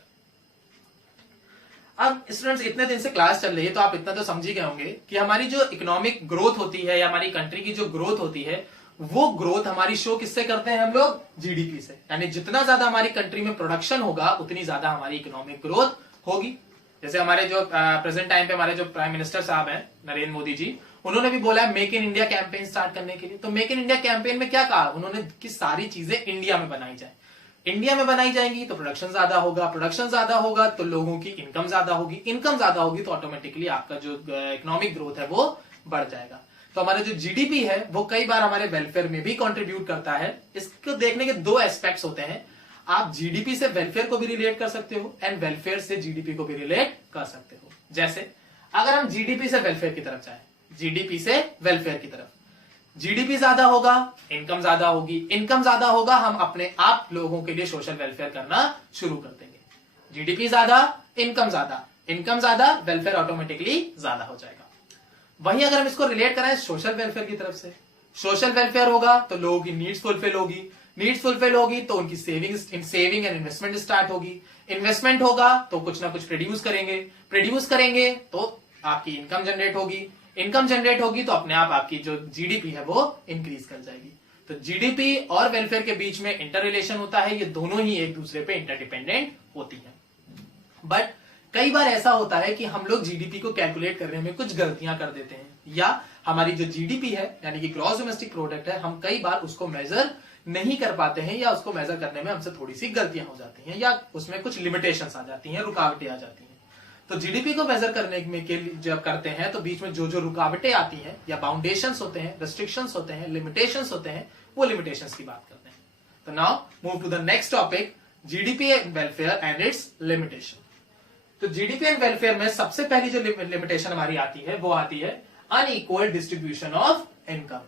अब स्टूडेंट्स, इतने दिन से क्लास चल रही है तो आप इतना तो समझ ही गए होंगे कि हमारी जो इकोनॉमिक ग्रोथ होती है या हमारी कंट्री की जो ग्रोथ होती है वो ग्रोथ हमारी शो किससे करते हैं हम लोग, जीडीपी से। यानी जितना ज्यादा हमारी कंट्री में प्रोडक्शन होगा उतनी ज्यादा हमारी इकोनॉमिक ग्रोथ होगी। जैसे हमारे जो प्रेजेंट टाइम पे हमारे जो प्राइम मिनिस्टर साहब हैं नरेंद्र मोदी जी, उन्होंने भी बोला है make in India campaign start करने के लिए। तो मेक इन इंडिया कैंपेन में क्या कहा उन्होंने, कि सारी चीजें इंडिया में बनाई जाए। इंडिया में बनाई जाएंगी तो प्रोडक्शन ज्यादा होगा, प्रोडक्शन ज्यादा होगा तो लोगों की इनकम ज्यादा होगी, इनकम ज्यादा होगी तो ऑटोमेटिकली आपका जो इकोनॉमिक ग्रोथ है वो बढ़ जाएगा। तो हमारा जो जीडीपी है वो कई बार हमारे वेलफेयर में भी कंट्रीब्यूट करता है। इसको देखने के दो एस्पेक्ट्स होते हैं, आप जीडीपी से वेलफेयर को भी रिलेट कर सकते हो एंड वेलफेयर से जीडीपी को भी रिलेट कर सकते हो। जैसे अगर हम जीडीपी से वेलफेयर की तरफ जाए, जीडीपी से वेलफेयर की तरफ, जीडीपी ज्यादा होगा इनकम ज्यादा होगी, इनकम ज्यादा होगा हम अपने आप लोगों के लिए सोशल वेलफेयर करना शुरू कर देंगे। जीडीपी ज्यादा इनकम ज्यादा, इनकम ज्यादा वेलफेयर ऑटोमेटिकली ज्यादा हो जाएगा। वहीं अगर हम इसको रिलेट कराएं सोशल वेलफेयर की तरफ से, सोशल वेलफेयर होगा तो लोगों की नीड्स फुलफिल होगी, नीड्स फुलफिल होगी तो उनकी सेविंग एंड इन्वेस्टमेंट स्टार्ट होगी, इन्वेस्टमेंट होगा तो कुछ ना कुछ प्रोड्यूस करेंगे, प्रोड्यूस करेंगे तो आपकी इनकम जनरेट होगी, इनकम जनरेट होगी तो अपने आप आपकी जो जीडीपी है वो इंक्रीज कर जाएगी। तो जीडीपी और वेलफेयर के बीच में इंटर रिलेशन होता है, ये दोनों ही एक दूसरे पे इंटरडिपेंडेंट होती है। बट कई बार ऐसा होता है कि हम लोग जीडीपी को कैलकुलेट करने में कुछ गलतियां कर देते हैं, या हमारी जो जीडीपी है यानी कि ग्रॉस डोमेस्टिक प्रोडक्ट है, हम कई बार उसको मेजर नहीं कर पाते हैं, या उसको मेजर करने में हमसे थोड़ी सी गलतियां हो जाती हैं, या उसमें कुछ लिमिटेशंस आ जाती हैं, रुकावटें आ जाती हैं। तो जीडीपी को मेजर करने में के लिए जब करते हैं तो बीच में जो जो रुकावटें आती हैं, या बाउंडेशंस होते हैं, रेस्ट्रिक्शंस होते हैं, लिमिटेशंस होते हैं, वो लिमिटेशंस की बात करते हैं। तो now move to the next topic, GDP and welfare and its limitation. तो जीडीपी एंड वेलफेयर में सबसे पहली जो लिमिटेशन हमारी आती है वो आती है अनइक्वल डिस्ट्रीब्यूशन ऑफ इनकम।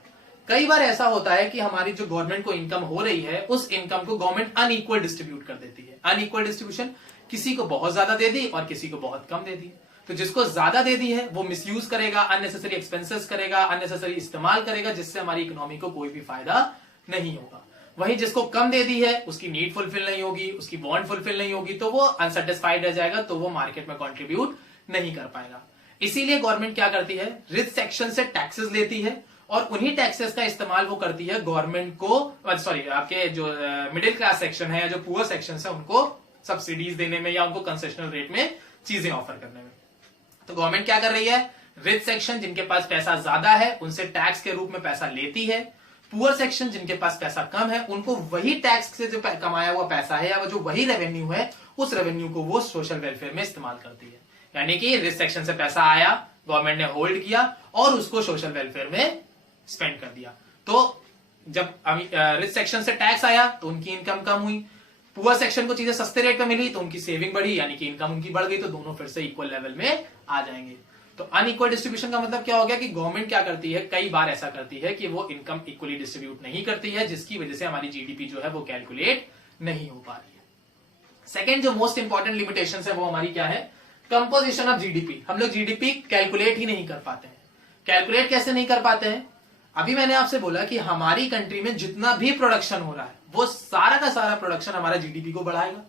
कई बार ऐसा होता है कि हमारी जो गवर्नमेंट को इनकम हो रही है उस इनकम को गवर्नमेंट अनइक्वल डिस्ट्रीब्यूट कर देती है। अनइक्वल डिस्ट्रीब्यूशन, किसी को बहुत ज्यादा दे दी और किसी को बहुत कम दे दी। तो जिसको ज्यादा दे दी है वो मिसयूज करेगा, अननेसेसरी एक्सपेंसेस करेगा, अननेसेसरी इस्तेमाल करेगा, जिससे हमारी इकोनॉमी को कोई भी फायदा नहीं होगा। वहीं जिसको कम दे दी है उसकी नीड फुलफिल नहीं होगी, उसकी वांट फुलफिल नहीं होगी, तो वो अनसेटिस्फाइड रह जाएगा, तो वो मार्केट में कंट्रीब्यूट नहीं कर पाएगा। इसीलिए गवर्नमेंट क्या करती है, रिच सेक्शन से टैक्सेस लेती है और उन्हीं टैक्सेस का इस्तेमाल वो करती है गवर्नमेंट को, सॉरी आपके जो मिडिल क्लास सेक्शन है या जो पुअर सेक्शन है उनको सब्सिडीज देने में या उनको कंसेशनल रेट में चीजें ऑफर करने में। तो गवर्नमेंट क्या कर रही है, रिच सेक्शन जिनके पास पैसा ज्यादा है उनसे टैक्स के रूप में पैसा लेती है, पुअर सेक्शन जिनके पास पैसा कम है उनको वही टैक्स से जो कमाया हुआ पैसा है या जो वही रेवेन्यू है उस रेवेन्यू को वो सोशल वेलफेयर में इस्तेमाल करती है। यानी कि रिच सेक्शन से पैसा आया, गवर्नमेंट ने होल्ड किया और उसको सोशल वेलफेयर में स्पेंड कर दिया। तो जब रिच सेक्शन से टैक्स आया तो उनकी इनकम कम हुई, पुअर सेक्शन को चीजें सस्ते रेट पे मिली तो उनकी सेविंग बढ़ी, यानी कि इनकम उनकी बढ़ गई, तो दोनों फिर से इक्वल लेवल में आ जाएंगे। तो अनइक्वल डिस्ट्रीब्यूशन का मतलब क्या हो गया कि गवर्नमेंट क्या करती है, कई बार ऐसा करती है कि वो इनकम इक्वली डिस्ट्रीब्यूट नहीं करती है, जिसकी वजह से हमारी जीडीपी जो है वो कैलकुलेट नहीं हो पा रही है। सेकेंड जो मोस्ट इंपॉर्टेंट लिमिटेशन है वो हमारी क्या है, कंपोजिशन ऑफ जीडीपी। हम लोग जीडीपी कैलकुलेट ही नहीं कर पाते हैं। कैलकुलेट कैसे नहीं कर पाते हैं, अभी मैंने आपसे बोला कि हमारी कंट्री में जितना भी प्रोडक्शन हो रहा है वो सारा का सारा प्रोडक्शन हमारा जीडीपी को बढ़ाएगा,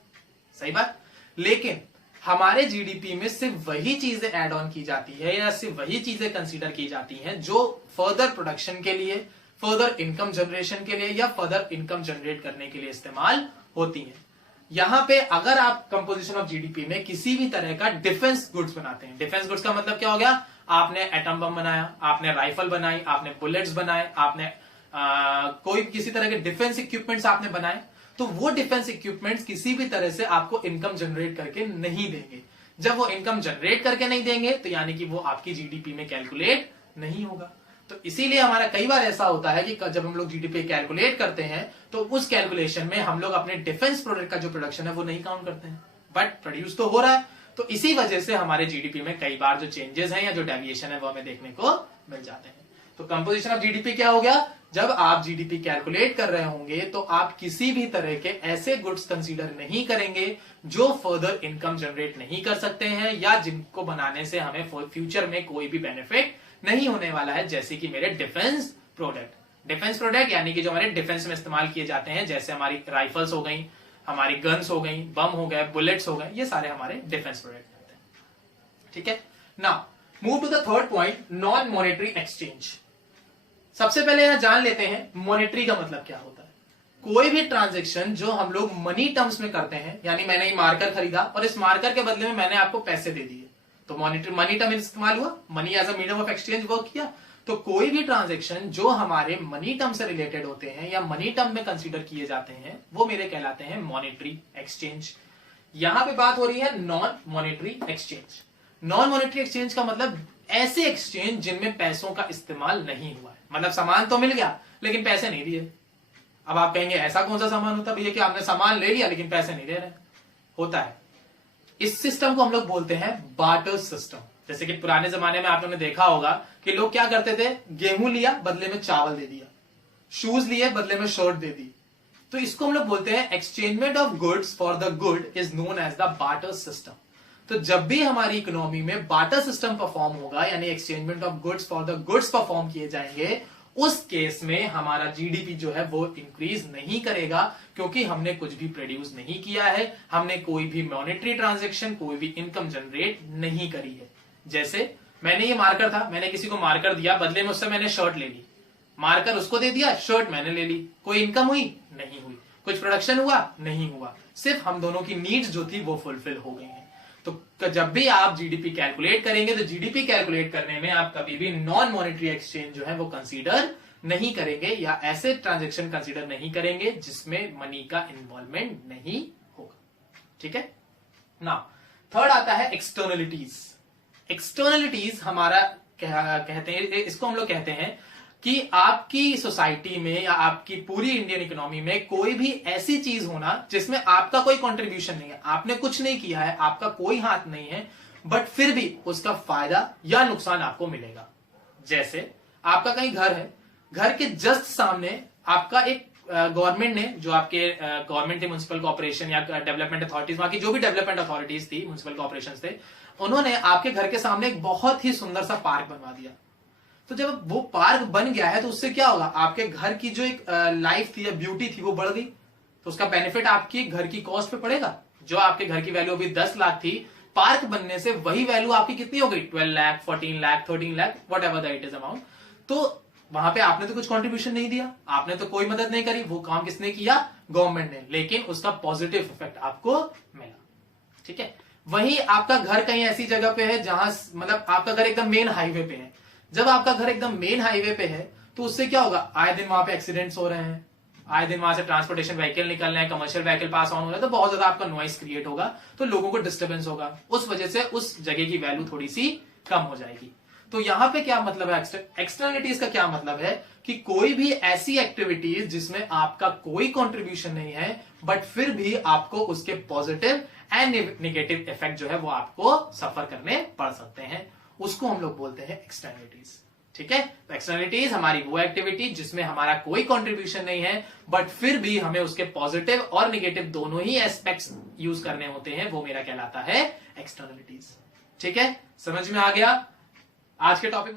सही बात। लेकिन हमारे जीडीपी में सिर्फ वही चीजें ऐड ऑन की जाती है या सिर्फ वही चीजें कंसीडर की जाती हैं जो फर्दर प्रोडक्शन के लिए, फर्दर इनकम जनरेशन के लिए या फर्दर इनकम जनरेट करने के लिए इस्तेमाल होती हैं। यहां पे अगर आप कंपोजिशन ऑफ जीडीपी में किसी भी तरह का डिफेंस गुड्स बनाते हैं, डिफेंस गुड्स का मतलब क्या हो गया, आपने एटम बम बनाया, आपने राइफल बनाई, आपने बुलेट्स बनाए, आपने कोई किसी तरह के डिफेंस इक्विपमेंट्स आपने बनाए, तो वो डिफेंस इक्विपमेंट्स किसी भी तरह से आपको इनकम जनरेट करके नहीं देंगे। जब वो इनकम जनरेट करके नहीं देंगे तो यानी कि वो आपकी जीडीपी में कैलकुलेट नहीं होगा। तो इसीलिए हमारा कई बार ऐसा होता है कि जब हम लोग जीडीपी कैलकुलेट करते हैं तो उस कैलकुलेशन में हम लोग अपने डिफेंस प्रोडक्ट का जो प्रोडक्शन है वो नहीं काउंट करते हैं, बट प्रोड्यूस तो हो रहा है। तो इसी वजह से हमारे जीडीपी में कई बार जो चेंजेस हैं या जो डेविएशन है वो हमें देखने को मिल जाते हैं। तो कंपोजिशन ऑफ जीडीपी क्या हो गया, जब आप जीडीपी कैलकुलेट कर रहे होंगे तो आप किसी भी तरह के ऐसे गुड्स कंसीडर नहीं करेंगे जो फर्दर इनकम जनरेट नहीं कर सकते हैं या जिनको बनाने से हमें फ्यूचर में कोई भी बेनिफिट नहीं होने वाला है, जैसे कि मेरे डिफेंस प्रोडक्ट। डिफेंस प्रोडक्ट यानी कि जो हमारे डिफेंस में इस्तेमाल किए जाते हैं, जैसे हमारी राइफल्स हो गई, हमारी गन्स हो गई, बम हो गए, बुलेट्स हो गए, ये सारे हमारे डिफेंस प्रोडक्ट होते हैं। ठीक है, now move to the third point, non monetary exchange. सबसे पहले यहां जान लेते हैं मॉनेटरी का मतलब क्या होता है। कोई भी ट्रांजैक्शन जो हम लोग मनी टर्म्स में करते हैं, यानी मैंने ये मार्कर खरीदा और इस मार्कर के बदले में मैंने आपको पैसे दे दिए, तो मॉनेटरी मनी टर्म इस्तेमाल हुआ, money as a medium of exchange work किया। तो कोई भी ट्रांजैक्शन जो हमारे मनी टर्म से रिलेटेड होते हैं या मनी टर्म में कंसीडर किए जाते हैं वो मेरे कहलाते हैं मॉनेटरी एक्सचेंज। यहां पे बात हो रही है non monetary exchange. Non monetary exchange का मतलब ऐसे एक्सचेंज जिनमें पैसों का इस्तेमाल नहीं हुआ है, मतलब सामान तो मिल गया लेकिन पैसे नहीं दिए। अब आप कहेंगे ऐसा कौन सा सामान होता है भैया कि आपने सामान ले लिया लेकिन पैसे नहीं दे रहे, होता है। इस सिस्टम को हम लोग बोलते हैं बार्टर सिस्टम। जैसे कि पुराने जमाने में आप लोगों ने देखा होगा कि लोग क्या करते थे, गेहूं लिया बदले में चावल दे दिया, शूज लिए बदले में शर्ट दे दी। तो इसको हम लोग बोलते हैं exchangement of goods for the good is known as the barter system. तो जब भी हमारी इकोनॉमी में बार्टर सिस्टम परफॉर्म होगा, यानी exchangement of goods for the goods perform किए जाएंगे, उस केस में हमारा जीडीपी जो है वो इंक्रीज नहीं करेगा, क्योंकि हमने कुछ भी प्रोड्यूस नहीं किया है, हमने कोई भी मॉनेटरी ट्रांजैक्शन, कोई भी इनकम जनरेट नहीं करी है। जैसे मैंने ये मार्कर था, मैंने किसी को मार्कर दिया, बदले में उससे मैंने शर्ट ले ली, मार्कर उसको दे दिया, शर्ट मैंने ले ली, कोई इनकम हुई? नहीं हुई। कुछ प्रोडक्शन हुआ? नहीं हुआ। सिर्फ हम दोनों की नीड्स जो थी वो फुलफिल हो गई हैं। तो जब भी आप जीडीपी कैलकुलेट करेंगे तो जीडीपी कैलकुलेट करने में आप कभी भी नॉन मॉनेटरी एक्सचेंज जो है वो कंसीडर नहीं करेंगे, या ऐसे ट्रांजेक्शन कंसीडर नहीं करेंगे जिसमें मनी का इन्वॉल्वमेंट नहीं होगा। ठीक है ना। थर्ड आता है एक्सटर्नलिटीज। एक्सटर्नलिटीज हमारा कहते हैं, इसको हम लोग कहते हैं कि आपकी सोसाइटी में या आपकी पूरी इंडियन इकोनॉमी में कोई भी ऐसी चीज होना जिसमें आपका कोई कंट्रीब्यूशन नहीं है, आपने कुछ नहीं किया है, आपका कोई हाथ नहीं है, बट फिर भी उसका फायदा या नुकसान आपको मिलेगा। जैसे आपका कहीं घर है, घर के जस्ट सामने आपका एक गवर्नमेंट ने, जो आपके गवर्नमेंट थे, म्युनिसिपल कॉर्पोरेशन या डेवलपमेंट अथॉरिटीज, वहां की जो भी डेवलपमेंट अथॉरिटीज थी, म्युनिसिपल कॉर्पोरेशन थे, उन्होंने आपके घर के सामने एक बहुत ही सुंदर सा पार्क बनवा दिया। तो जब वो पार्क बन गया है तो उससे क्या होगा, आपके घर की जो एक लाइफ थी या ब्यूटी थी वो बढ़ गई, तो उसका बेनिफिट आपकी घर की कॉस्ट पे पड़ेगा। जो आपके घर की वैल्यू अभी 10 लाख थी, पार्क बनने से वही वैल्यू आपकी कितनी हो गई? 12 lakh, 14 lakh, 13 lakh, what ever the it is amount. तो वहां पे आपने तो कुछ कंट्रीब्यूशन नहीं दिया, आपने तो कोई मदद नहीं करी, वो काम किसने किया? गवर्नमेंट ने, लेकिन उसका पॉजिटिव इफेक्ट आपको मिला। ठीक है। वहीं आपका घर कहीं ऐसी जगह पे है जहां मतलब आपका घर एकदम मेन हाईवे पे है। जब आपका घर एकदम मेन हाईवे पे है तो उससे क्या होगा, आए दिन वहां पे एक्सीडेंट्स हो रहे हैं, आए दिन वहां से ट्रांसपोर्टेशन व्हीकल निकल रहे हैं, कमर्शियल व्हीकल पास ऑन हो रहा है, तो बहुत ज्यादा आपका नॉइस क्रिएट होगा, तो लोगों को डिस्टर्बेंस होगा, उस वजह से उस जगह की वैल्यू थोड़ी सी कम हो जाएगी। तो यहां पे क्या मतलब है एक्सटर्नलिटीज का? क्या मतलब है कि कोई भी ऐसी एक्टिविटीज जिसमें आपका कोई कंट्रीब्यूशन नहीं है, बट फिर भी आपको उसके पॉजिटिव एंड नेगेटिव इफेक्ट जो है वो आपको सफर करने पड़ सकते हैं, उसको हम लोग बोलते हैं एक्सटर्नलिटीज। ठीक है। तो एक्सटर्नलिटीज हमारी वो एक्टिविटी जिसमें हमारा कोई कंट्रीब्यूशन नहीं है, बट फिर भी हमें उसके पॉजिटिव और नेगेटिव दोनों ही एस्पेक्ट्स यूज करने होते हैं, वो मेरा कहलाता है एक्सटर्नलिटीज। ठीक है, समझ में आ गया आज के टॉपिक।